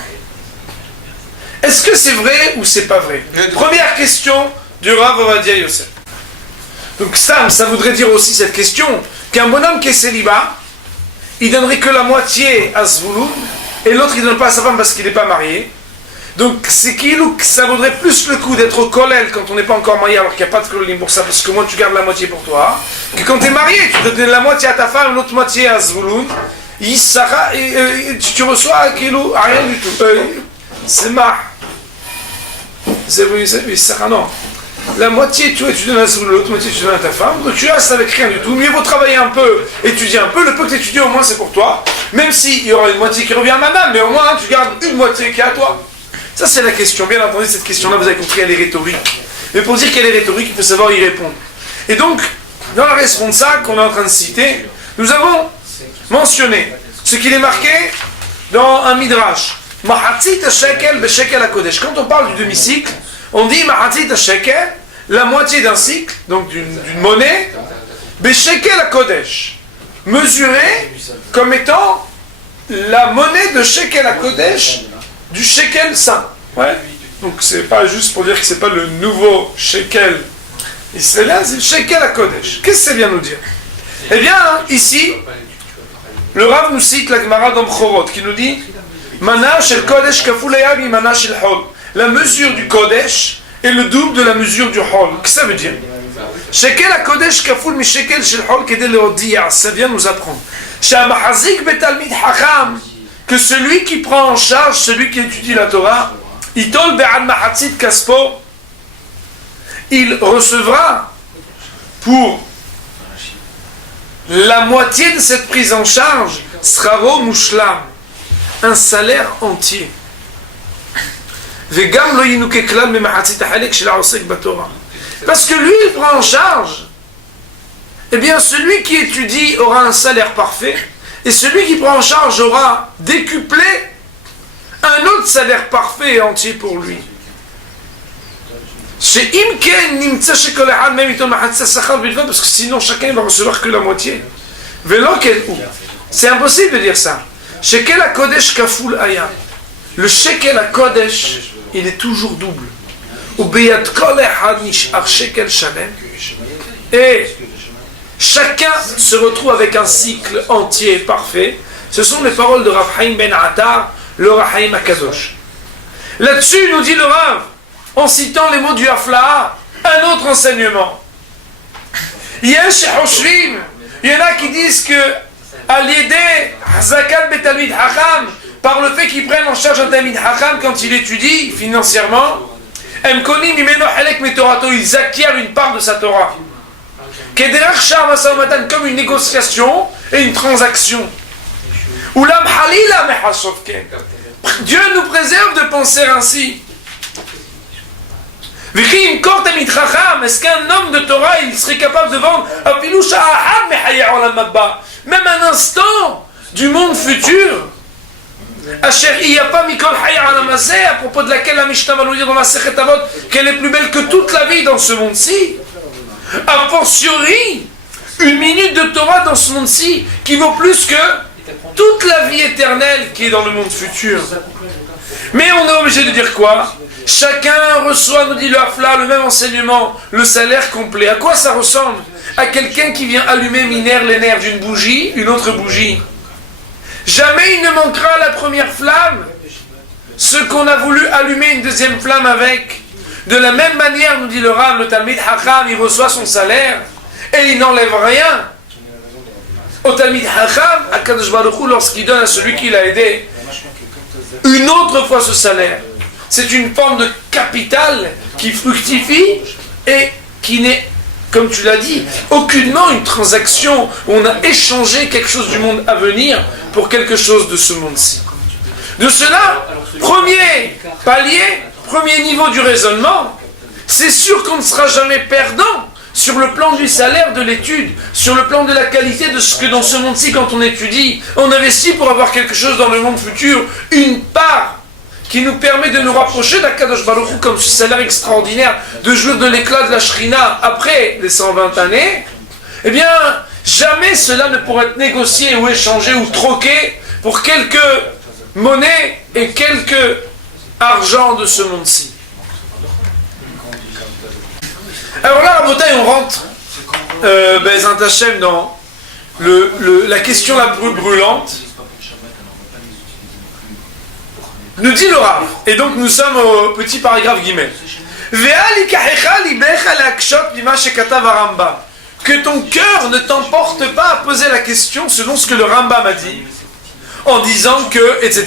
Est-ce que c'est vrai ou c'est pas vrai? Première question du Rav Ovadia Yosef. Donc ça voudrait dire aussi cette question, qu'un bonhomme qui est célibat, il donnerait que la moitié à Zvouloun, et l'autre il ne donne pas à sa femme parce qu'il n'est pas marié. Donc c'est qu'il ou que ça vaudrait plus le coup d'être au kollel quand on n'est pas encore marié, alors qu'il n'y a pas de kollelim pour ça, parce que moi tu gardes la moitié pour toi, que quand tu es marié, tu donnes la moitié à ta femme, l'autre moitié à Zvouloun, tu reçois rien du tout. C'est marre. Non. La moitié, tu donnes à Zvouloun, l'autre moitié, tu donnes à ta femme, donc tu restes avec rien du tout. Mieux vaut travailler un peu, étudier un peu, le peu que tu étudies au moins c'est pour toi, même s'il y aura une moitié qui revient à madame, mais au moins tu gardes une moitié qui est à toi. Ça c'est la question, bien entendu cette question-là vous avez compris elle est rhétorique. Mais pour dire qu'elle est rhétorique, il faut savoir y répondre. Et donc, dans la responsa qu'on est en train de citer, nous avons mentionné ce qu'il est marqué dans un midrash. Mahatzit shekel beshekel hakodesh. Quand on parle du demi-cycle, on dit Mahatzit shekel, la moitié d'un cycle, donc d'une monnaie, beshekel hakodesh, mesurée comme étant la monnaie de shekel hakodesh, du shekel saint. Ouais. Donc c'est pas juste pour dire que c'est pas le nouveau shekel israélien, c'est le shekel hakodesh. Qu'est-ce que ça vient nous dire? Eh bien, ici, le Rav nous cite la Gemara dans Bchorot qui nous dit Mana shel kodesh kafulaya mi mana shel hol. La mesure du kodesh est le double de la mesure du hol. Qu'est-ce que ça veut dire? Shekel hakodesh kaful mi shekel shel hol kedei leodiya. Ça vient nous apprendre Shamahazik betalmid hacham, que celui qui prend en charge, celui qui étudie la Torah, itol be'ad mahatzit kaspo, il recevra pour la moitié de cette prise en charge, sraro mushlam, un salaire entier. Vegam lo yinuke klal me mahatzit halek shel haosek batorah. Parce que lui, il prend en charge. Eh bien, celui qui étudie aura un salaire parfait, et celui qui prend en charge aura décuplé un autre salaire parfait et entier pour lui. Parce que sinon chacun va recevoir que la moitié. C'est impossible de dire ça. Shekel HaKodesh Kaful Aya. Le Shekel HaKodesh, il est toujours double. Et chacun se retrouve avec un cycle entier parfait. Ce sont les paroles de Rav Chaim Ben Attar, le Rav Chaim HaKadosh. Là-dessus, nous dit le Rav, en citant les mots du Haflaha, un autre enseignement. Il y en a qui disent que par le fait qu'ils prennent en charge un Talmid Hacham quand il étudie financièrement, ils acquièrent une part de sa Torah. Comme une négociation et une transaction. Dieu nous préserve de penser ainsi. Est-ce qu'un homme de Torah il serait capable de vendre même un instant du monde futur à propos de laquelle la Mishnah va nous dire dans la Sechet Avot qu'elle est plus belle que toute la vie dans ce monde-ci, a fortiori une minute de Torah dans ce monde-ci qui vaut plus que toute la vie éternelle qui est dans le monde futur. Mais on est obligé de dire quoi? Chacun reçoit, nous dit le Hafla, le même enseignement, le salaire complet. À quoi ça ressemble? À quelqu'un qui vient allumer les nerfs d'une bougie, une autre bougie. Jamais il ne manquera la première flamme, ce qu'on a voulu allumer une deuxième flamme avec. De la même manière, nous dit le Rav, le Talmid Hacham, il reçoit son salaire et il n'enlève rien. Au Talmid Hacham, à Kadosh Baruch Hu, lorsqu'il donne à celui qui l'a aidé une autre fois ce salaire, c'est une forme de capital qui fructifie et qui n'est, comme tu l'as dit, aucunement une transaction où on a échangé quelque chose du monde à venir pour quelque chose de ce monde-ci. De cela, premier palier, premier niveau du raisonnement, c'est sûr qu'on ne sera jamais perdant sur le plan du salaire de l'étude, sur le plan de la qualité de ce que dans ce monde-ci, quand on étudie, on investit pour avoir quelque chose dans le monde futur, une part qui nous permet de nous rapprocher d'Akadosh Baruch Hu comme ce salaire extraordinaire de jouir de l'éclat de la Shrina après les 120 années, eh bien, jamais cela ne pourrait être négocié ou échangé ou troqué pour quelques monnaies et quelques argent de ce monde-ci. Alors là, à Botaï, on rentre Bezant Hashem dans la question la plus brûlante. Nous dit le Rav, et donc nous sommes au petit paragraphe guillemets. Que ton cœur ne t'emporte pas à poser la question selon ce que le Rambam a dit, en disant que, etc.,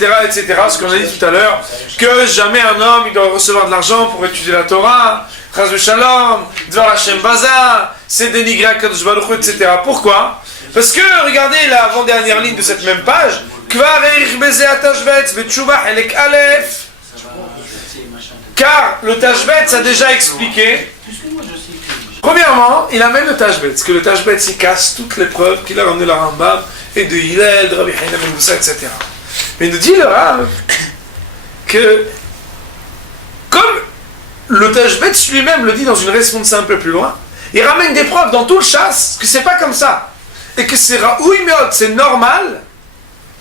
ce qu'on a dit tout à l'heure, que jamais un homme il doit recevoir de l'argent pour étudier la Torah, Chas v'Shalom, Dvar Hashem Baza, c'est dénigrer Kadosh Baruch Hu, etc. Pourquoi? Parce que, regardez l'avant-dernière ligne de cette même page, car le Tashbetz a déjà expliqué. Premièrement, il amène le Tashbetz, que le Tashbetz il casse toutes les preuves qu'il a ramené le Rambam et de Hillel, de Rabbi Haïna ben Moussa, etc. Mais il nous dit le Rav que comme le Tashbetz lui-même le dit dans une réponse un peu plus loin, il ramène des preuves dans tout le chasse que c'est pas comme ça et que c'est Raoui Meod, c'est normal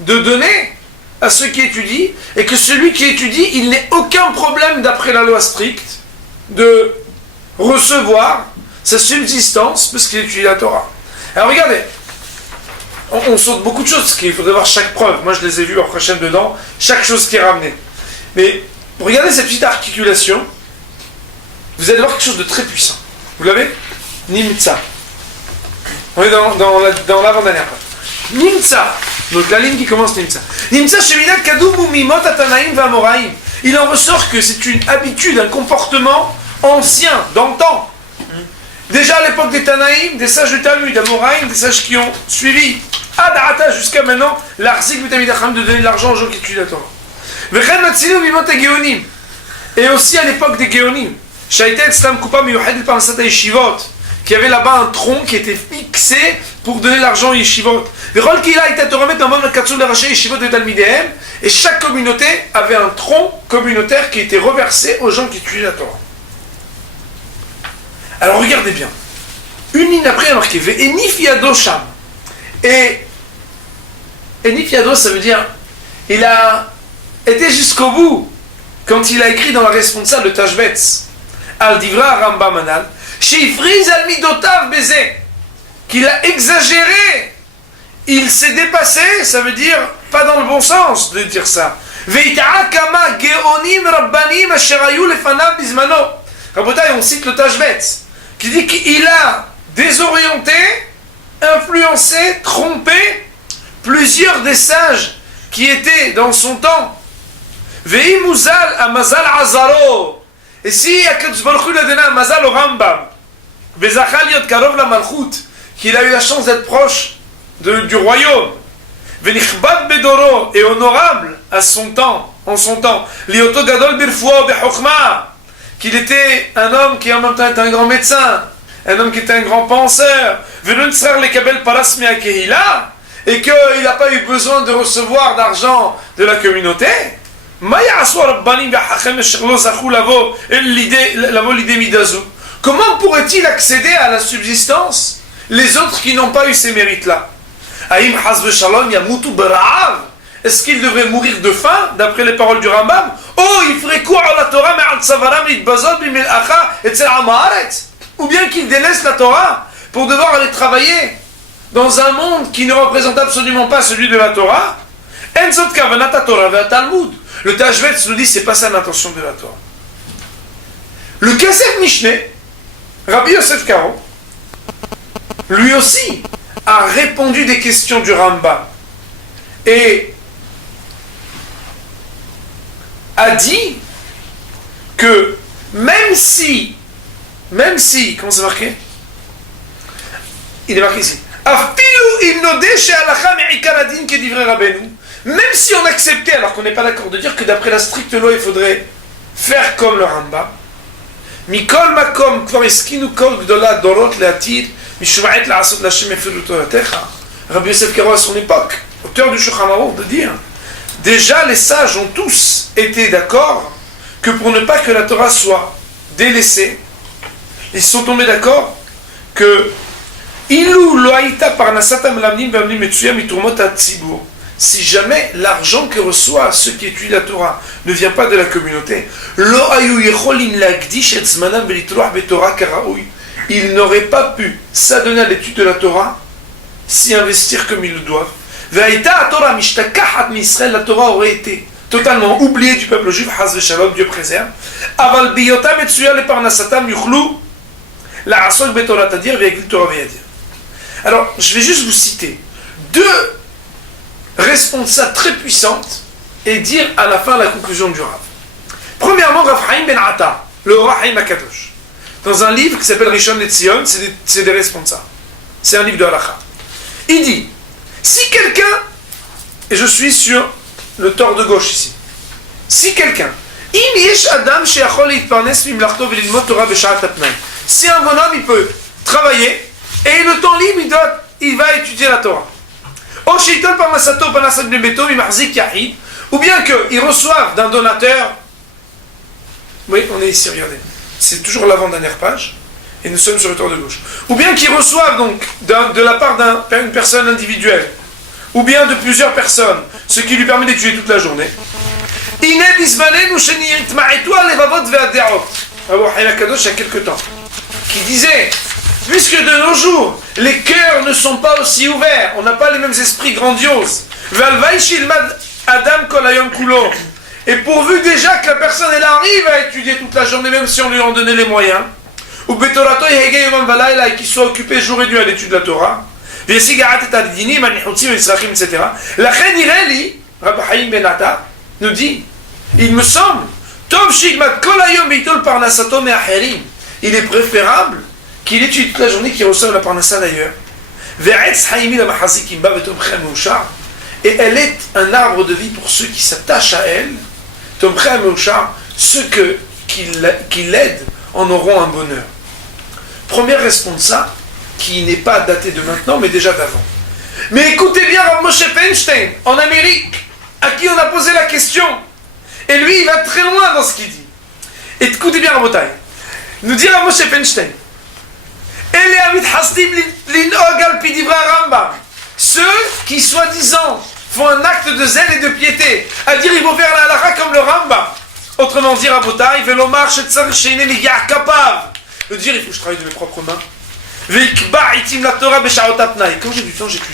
de donner à ceux qui étudient et que celui qui étudie, il n'ait aucun problème d'après la loi stricte de recevoir sa subsistance parce qu'il étudie la Torah. Alors regardez, on saute beaucoup de choses parce qu'il faudrait voir chaque preuve. Moi je les ai vues en prochaine dedans, chaque chose qui est ramenée. Mais regardez cette petite articulation, vous allez voir quelque chose de très puissant. Vous l'avez? Nimtza. On est dans l'avant-dernière page. Nimtza. Donc la ligne qui commence Nimtza. Nimtza shemidat kadum mimot atanaim v'amoraim. Il en ressort que c'est une habitude, un comportement ancien, d'antan. Déjà à l'époque des Tanaïm, des sages du Talmud, Amoraïm, des sages qui ont suivi Ad'ata jusqu'à maintenant, l'Arzik B'Tamidacham de donner de l'argent aux gens qui étudient la Torah. Et aussi à l'époque des Géonim. Shaïten Stam Kupa Miyuhed Parnasat Yeshivot, qui avait là-bas un tronc qui était fixé pour donner l'argent aux yeshivot. Et chaque communauté avait un tronc communautaire qui était reversé aux gens qui étudiaient la Torah. Alors regardez bien. Une ligne après, il y a marqué Ve'enifiado Sham. Et Enifiado, ça veut dire il a été jusqu'au bout quand il a écrit dans la responsable de Tashbetz Al Divra Rambam Anal Shifriz al Midotav Bezé, qu'il a exagéré, il s'est dépassé, ça veut dire pas dans le bon sens de dire ça. Ve'ita'a kama geonim rabbanim asher hayu lefanav bizmano. Rabotai, on cite le Tashbetz qui dit qu'il a désorienté, influencé, trompé plusieurs des sages qui étaient dans son temps. Ve'i muzal amazal azaro. Et si Akadosh Baruch Hu lui a donné un mazal au Rambam, Vezachal yot karov la malchut, qu'il a eu la chance d'être proche du royaume, Venichbad bedoro, et honorable à son temps, en son temps, Lioto gadol birfua bechokma, qu'il était un homme qui en même temps était un grand médecin, un homme qui était un grand penseur, Venun tsar lekabel paras mea kehila, et qu'il n'a pas eu besoin de recevoir d'argent de la communauté. Comment pourrait-il accéder à la subsistance les autres qui n'ont pas eu ces mérites-là? Est-ce qu'ils devraient mourir de faim, d'après les paroles du Rambam? Ou bien qu'ils délaissent la Torah pour devoir aller travailler dans un monde qui ne représente absolument pas celui de la Torah? Le Tashbetz nous dit c'est pas ça l'intention de la Torah. Le Kesef Mishneh, Rabbi Yosef Karo, lui aussi a répondu des questions du Rambam et a dit que même si, comment c'est marqué? Il est marqué ici. Même si on acceptait, alors qu'on n'est pas d'accord, de dire que d'après la stricte loi, il faudrait faire comme le Rambam, Mikol makom kvar eskinu kol gdola dorot leatir mishuma'et la'asot l'Hashem efiru toratecha. Rabbi Yosef Karo à son époque, auteur du Shulchan Aruch, de dire déjà les sages ont tous été d'accord que pour ne pas que la Torah soit délaissée, ils sont tombés d'accord que Ilou loaïta parnasatam lamnim vamnim metsuyam iturmot hatzibur. Si jamais l'argent que reçoit ceux qui étudient la Torah ne vient pas de la communauté, ils n'auraient pas pu s'adonner à l'étude de la Torah, s'y investir comme ils le doivent. La Torah aurait été totalement oubliée du peuple juif, Dieu préserve. Alors, je vais juste vous citer deux responsables très puissantes et dire à la fin la conclusion du Rav. Premièrement, Rav Chaim Ben Atta, le Rav Chaim Akadosh, dans un livre qui s'appelle Rishon LeZion, c'est des responsables. C'est un livre de halakha. Il dit, si quelqu'un, et je suis sur le tort de gauche ici, si quelqu'un, si un bonhomme il peut travailler et le temps libre il va étudier la Torah, ou bien qu'ils reçoivent d'un donateur, oui, on est ici, regardez, c'est toujours l'avant-dernière page, et nous sommes sur le tort de gauche, ou bien qu'ils reçoivent donc de la part d'une personne individuelle, ou bien de plusieurs personnes, ce qui lui permet d'étudier toute la journée. Il y a quelque temps, qui disait, puisque de nos jours, les cœurs ne sont pas aussi ouverts, on n'a pas les mêmes esprits grandioses. Et pourvu déjà que la personne elle arrive à étudier toute la journée, même si on lui en donnait les moyens, ou et qu'il soit occupé jour et nuit à l'étude de la Torah, etc. La Khenireli, Rabbi Chaim Ben Atta, nous dit, il me semble, il est préférable qu'il étudie toute la journée, qu'il reçoive la parnassa d'ailleurs. Et elle est un arbre de vie pour ceux qui s'attachent à elle, ceux qui l'aident en auront un bonheur. Première responsa, qui n'est pas datée de maintenant, mais déjà d'avant. Mais écoutez bien Rav Moshe Feinstein, en Amérique, à qui on a posé la question. Et lui, il va très loin dans ce qu'il dit. Et écoutez bien Rabotai. Nous dit Rav Moshe Feinstein. Ceux qui, soi-disant, font un acte de zèle et de piété, à dire il faut faire la halakha comme le Rambam. Autrement dit, Rabotai, velomar shetzar sheine miyah kapav. De dire il faut que je travaille de mes propres mains. Veikba itim la Torah beshaot apnai. Quand j'ai du temps, j'étudie.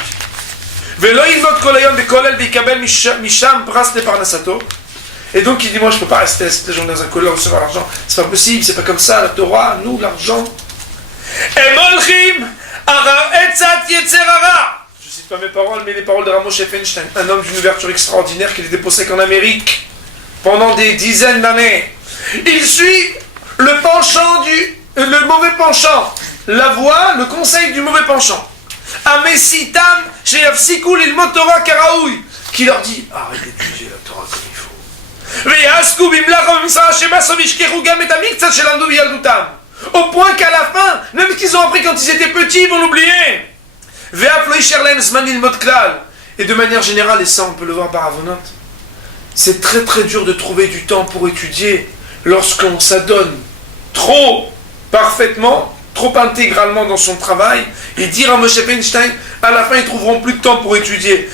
Velo ilmot kol hayom bekolel veikabel misham pras leparnasato. Et donc il dit moi je peux pas rester les gens dans un kollel recevoir l'argent. C'est pas possible, c'est pas comme ça la Torah, nous l'argent. Emolchim ara etzat yetzerara. Je cite pas mes paroles, mais les paroles de Rav Moshe Feinstein, un homme d'une ouverture extraordinaire qui était déposé qu'en Amérique pendant des dizaines d'années. Il suit le penchant le mauvais penchant, la voie, le conseil du mauvais penchant. Amesitam sheyafsiku lilmod Torah karaoui, qui leur dit arrête d'étudier la Torah comme il faut. Ve'asku bimlacha b'misra shebasov yishkeru gam et amiktzat shelandu yaldutam. Au point qu'à la fin, même ce qu'ils ont appris quand ils étaient petits, ils vont l'oublier. Et de manière générale, et ça on peut le voir par Avonot, c'est très très dur de trouver du temps pour étudier lorsqu'on s'adonne trop parfaitement, trop intégralement dans son travail, et dire à Moshe Feinstein, à la fin ils trouveront plus de temps pour étudier.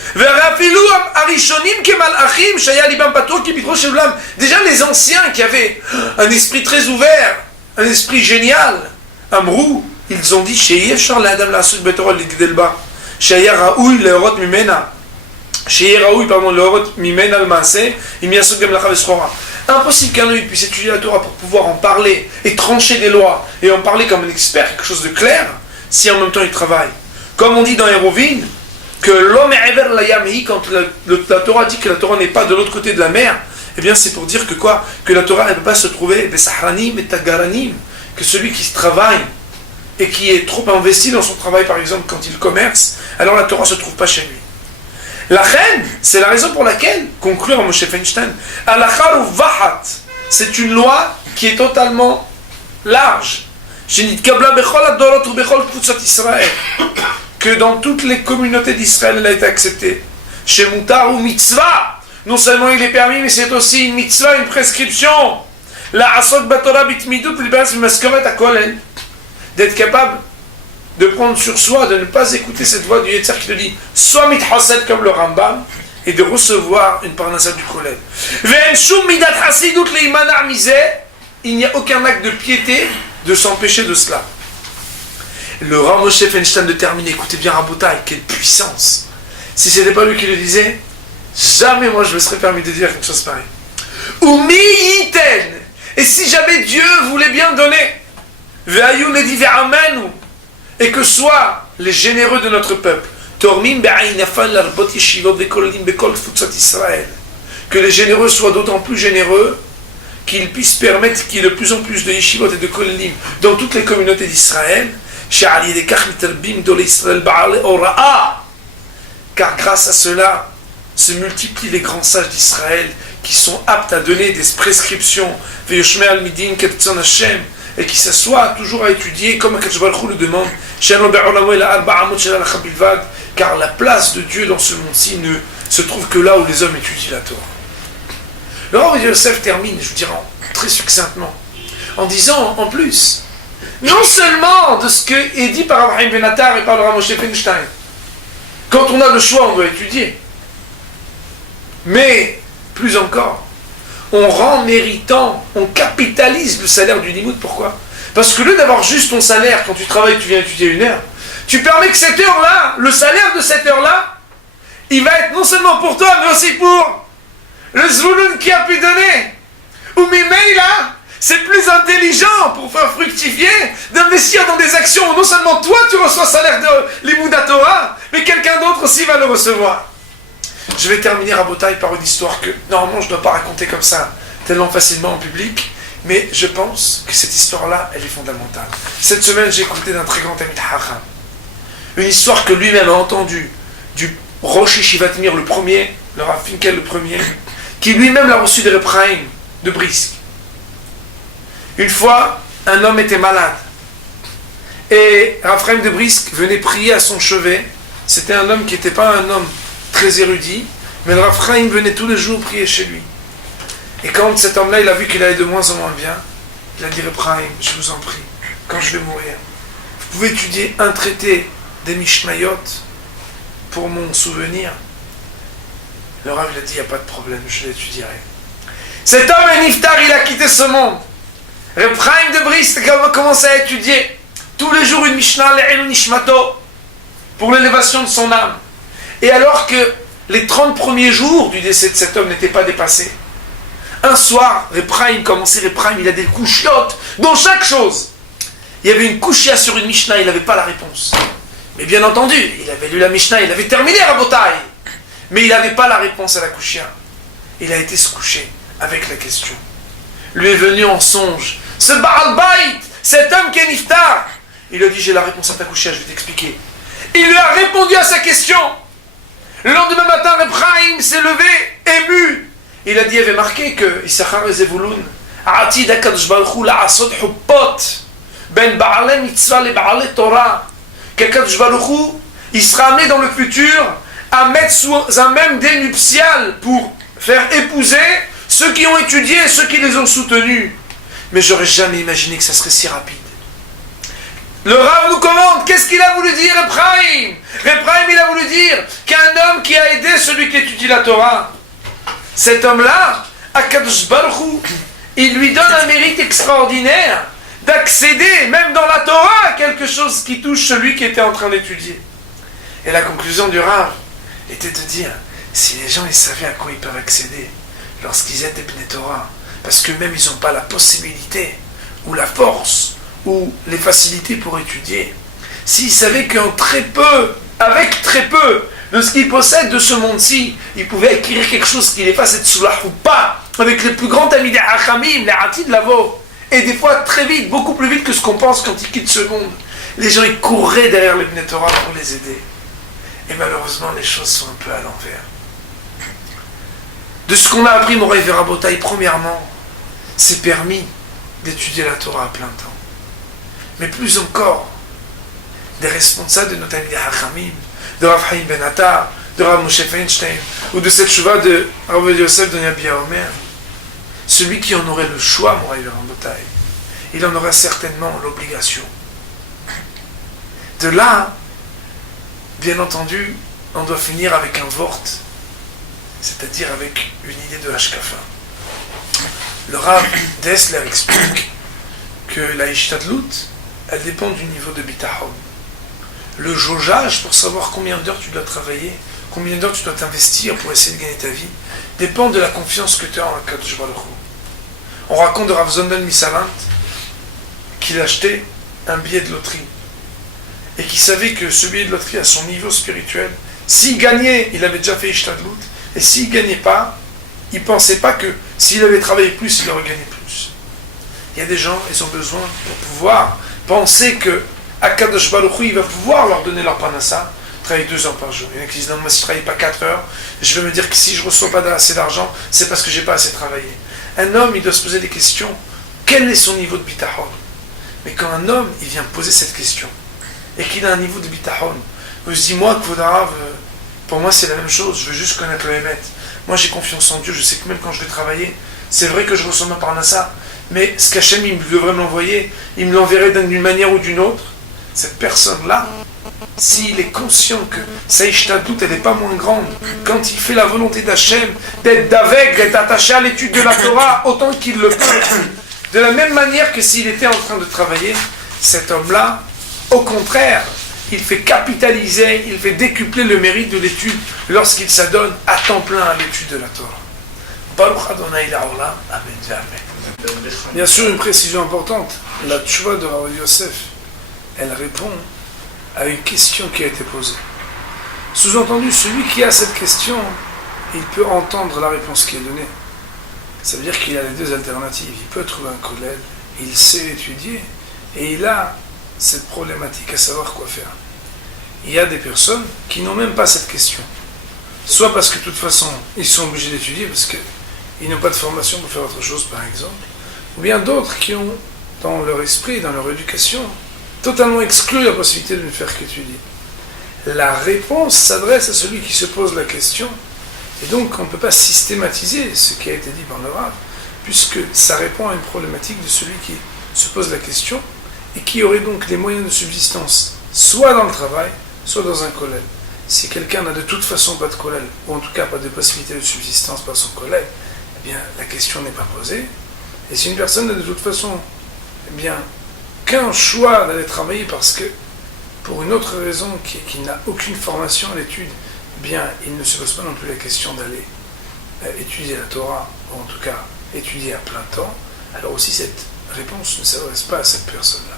Déjà les anciens qui avaient un esprit très ouvert, un esprit génial, Amrou, ils ont dit Sheyef Shar la Adam la Asuk Betorah Ligdelba, Sheyeh Raoui Leorot Mimena, Sheyeh Raoui, pardon, Leorot Mimena al-Maaseh, Imiasuk Gam Lacha Vesrora. Impossible qu'un homme puisse étudier la Torah pour pouvoir en parler et trancher des lois et en parler comme un expert, quelque chose de clair, si en même temps il travaille. Comme on dit dans Hérovin, que l'homme est Ever Layamei, quand la Torah dit que la Torah n'est pas de l'autre côté de la mer, eh bien c'est pour dire que quoi? Que la Torah ne peut pas se trouver des Sahranim et Tagaranim, que celui qui travaille et qui est trop investi dans son travail, par exemple quand il commerce, alors la Torah ne se trouve pas chez lui. La reine, c'est la raison pour laquelle, conclure Moshe Feinstein, Alachar ou Vahat, c'est une loi qui est totalement large. Que dans toutes les communautés d'Israël, elle a été acceptée. Chez Moutar ou Mitzvah, non seulement il est permis, mais c'est aussi une mitzvah, une prescription. La asot batora bitmidut libas maskaret à kolel. D'être capable de prendre sur soi, de ne pas écouter cette voix du Yetzer qui te dit sois mithased comme le Rambam et de recevoir une parnassa du kolel. Ve'en shum midat hasidut leimana mizeh, il n'y a aucun acte de piété de s'empêcher de cela. Le Rav Moshe Feinstein de terminer, écoutez bien Rabotai, quelle puissance. Si ce n'était pas lui qui le disait, jamais moi je me serais permis de dire quelque chose pareil. Ou mi-yiten, et si jamais Dieu voulait bien donner, ve'ayun edi ve'amenu, et que soient les généreux de notre peuple, tormim be'ainafan l'arbot yeshivot ve'kolim be'kol tfutzat Israël, que les généreux soient d'autant plus généreux qu'ils puissent permettre qu'il y ait de plus en plus de yeshivot et de kolim dans toutes les communautés d'Israël, car grâce à cela se multiplient les grands sages d'Israël qui sont aptes à donner des prescriptions et qui s'assoient toujours à étudier comme Akadosh Baruch Hu le demande, car la place de Dieu dans ce monde-ci ne se trouve que là où les hommes étudient la Torah. Le Rav Yosef termine, je vous dirais très succinctement, en disant en plus, non seulement de ce qui est dit par Abraham Benatar et par le Rav Moshe Feinstein, quand on a le choix, on doit étudier. Mais, plus encore, on rend méritant, on capitalise le salaire du limoud. Pourquoi? Parce que au lieu d'avoir juste ton salaire quand tu travailles, tu viens étudier une heure, tu permets que cette heure-là, le salaire de cette heure-là, il va être non seulement pour toi, mais aussi pour le Zvouloun qui a pu donner. Ou Mimeïla, c'est plus intelligent pour faire fructifier d'investir dans des actions où non seulement toi tu reçois salaire de l'Imouda Torah, mais quelqu'un d'autre aussi va le recevoir. Je vais terminer Rabotai par une histoire que normalement je ne dois pas raconter comme ça tellement facilement en public, mais je pense que cette histoire-là, elle est fondamentale. Cette semaine, j'ai écouté d'un très grand ami de Hacham une histoire que lui-même a entendue du Rosh Yeshivat Mir le premier, le Rav Finkel le premier, qui lui-même l'a reçu de Reb Chaim de Brisk. Une fois, un homme était malade. Et Raphaël de Brisk venait prier à son chevet. C'était un homme qui n'était pas un homme très érudit, mais le Raphaël venait tous les jours prier chez lui. Et quand cet homme-là, il a vu qu'il allait de moins en moins bien, il a dit, Raphaël, je vous en prie, quand je vais mourir, vous pouvez étudier un traité des Mishnayot pour mon souvenir. Le Rav il a dit, il n'y a pas de problème, je l'étudierai. Cet homme est niftar, il a quitté ce monde. Raphaël de Brisk a commencé à étudier tous les jours une Mishnah, Le'elu Nishmato, pour l'élévation de son âme. Et alors que les 30 premiers jours du décès de cet homme n'étaient pas dépassés, un soir, Raphaël il a des couchiottes dans chaque chose. Il y avait une couchia sur une Mishnah, il n'avait pas la réponse. Mais bien entendu, il avait lu la Mishnah, il avait terminé Rabotai. Mais il n'avait pas la réponse à la couchia. Il a été se coucher avec la question. Lui est venu en songe, ce Baal Bait, cet homme qui est niftar. Il lui a dit, j'ai la réponse à ta couchia, je vais t'expliquer. Il lui a répondu à sa question. Le lendemain matin, Raphaël s'est levé, ému. Il a dit, il avait marqué que Issachar et Zevulun, Atid HaKadosh Baruch Hu la'asod huppot, ben ba'alei mitzvah le ba'alei Torah, qu'HaKadosh Baruch Hu, il sera amené dans le futur à mettre sous un même dé nuptial pour faire épouser ceux qui ont étudié et ceux qui les ont soutenus. Mais j'aurais jamais imaginé que ça serait si rapide. Le Rav nous commande, qu'est-ce qu'il a voulu dire, Raphaël? Raphaël, il a voulu dire qu'un homme qui a aidé celui qui étudie la Torah, cet homme-là, HaKadosh Baruch Hu, il lui donne un mérite extraordinaire d'accéder, même dans la Torah, à quelque chose qui touche celui qui était en train d'étudier. Et la conclusion du Rav était de dire, si les gens ils savaient à quoi ils peuvent accéder lorsqu'ils aident des Bnei Torah, parce qu'eux-mêmes ils n'ont pas la possibilité, ou la force, ou les facilités pour étudier, s'ils savaient qu'en très peu, avec très peu, de ce qu'ils possèdent de ce monde-ci, ils pouvaient acquérir quelque chose qui les fasse être soulah ou pas, avec les plus grands amis des Hachamim, les Hatid Lavo, et des fois très vite, beaucoup plus vite que ce qu'on pense quand ils quittent ce monde. Les gens ils couraient derrière les Bnei Torah pour les aider. Et malheureusement, les choses sont un peu à l'envers. De ce qu'on a appris, Moraï Verabotaï, premièrement, c'est permis d'étudier la Torah à plein temps. Mais plus encore, des responsables de notre ami des Hachamim, de Rav Chaim Ben Attar, de Rav Moshe Feinstein, ou de cette chouva de Rav Yosef de Yabia Omer, celui qui en aurait le choix, Moraï Verabotaï, il en aurait certainement l'obligation. De là, bien entendu, on doit finir avec un vort, c'est-à-dire avec une idée de Hashkafa. Le Rav Dessler explique que la Ishtadlut, elle dépend du niveau de Bitachon. Le jaugeage, pour savoir combien d'heures tu dois travailler, combien d'heures tu dois t'investir pour essayer de gagner ta vie, dépend de la confiance que tu as en HaKadosh Baruch Hu. On raconte de Rav Zondel Misavant qu'il achetait un billet de loterie et qu'il savait que ce billet de loterie, à son niveau spirituel, s'il gagnait, il avait déjà fait Ishtadlut, et s'il ne gagnait pas, il ne pensait pas que s'il avait travaillé plus, il aurait gagné plus. Il y a des gens, ils ont besoin pour pouvoir penser que HaKadosh Baruch Hu, il va pouvoir leur donner leur panassa, travailler 2 heures par jour. Il y en a qui disent, non, moi si je ne travaille pas 4 heures, je vais me dire que si je ne reçois pas assez d'argent, c'est parce que je n'ai pas assez travaillé. Un homme, il doit se poser des questions. Quel est son niveau de bitachon? Mais quand un homme, il vient poser cette question, et qu'il a un niveau de bitachon, je dis, moi, Kvodarav, pour moi c'est la même chose, je veux juste connaître le Hémet. Moi j'ai confiance en Dieu, je sais que même quand je vais travailler, c'est vrai que je reçois ma parnassa, mais ce qu'Hachem il devrait me l'envoyer, il me l'enverrait d'une manière ou d'une autre. Cette personne-là, s'il est conscient que sa Ishtadlut, elle n'est pas moins grande, quand il fait la volonté d'Hachem, d'être d'avec, d'être attaché à l'étude de la Torah, autant qu'il le peut, de la même manière que s'il était en train de travailler, cet homme-là, au contraire, il fait capitaliser, il fait décupler le mérite de l'étude lorsqu'il s'adonne à temps plein à l'étude de la Torah. Baruch Adonai La'olam, Amen Amen. Bien sûr, une précision importante, la tchouva de Rav Yosef, elle répond à une question qui a été posée. Sous-entendu, celui qui a cette question, il peut entendre la réponse qui est donnée. Ça veut dire qu'il a les 2 alternatives. Il peut trouver un collègue, il sait étudier, et il a cette problématique à savoir quoi faire. Il y a des personnes qui n'ont même pas cette question. Soit parce que de toute façon, ils sont obligés d'étudier, parce qu'ils n'ont pas de formation pour faire autre chose, par exemple, ou bien d'autres qui ont dans leur esprit, dans leur éducation, totalement exclut la possibilité de ne faire qu'étudier. La réponse s'adresse à celui qui se pose la question, et donc on ne peut pas systématiser ce qui a été dit par le Rav, puisque ça répond à une problématique de celui qui se pose la question, et qui aurait donc des moyens de subsistance, soit dans le travail, soit dans un kollel. Si quelqu'un n'a de toute façon pas de kollel, ou en tout cas pas de possibilité de subsistance par son kollel, eh bien la question n'est pas posée. Et si une personne n'a de toute façon qu'un choix d'aller travailler parce que, pour une autre raison, qui n'a aucune formation à l'étude, eh bien il ne se pose pas non plus la question d'aller étudier la Torah, ou en tout cas étudier à plein temps, alors aussi cette réponse ne s'adresse pas à cette personne-là.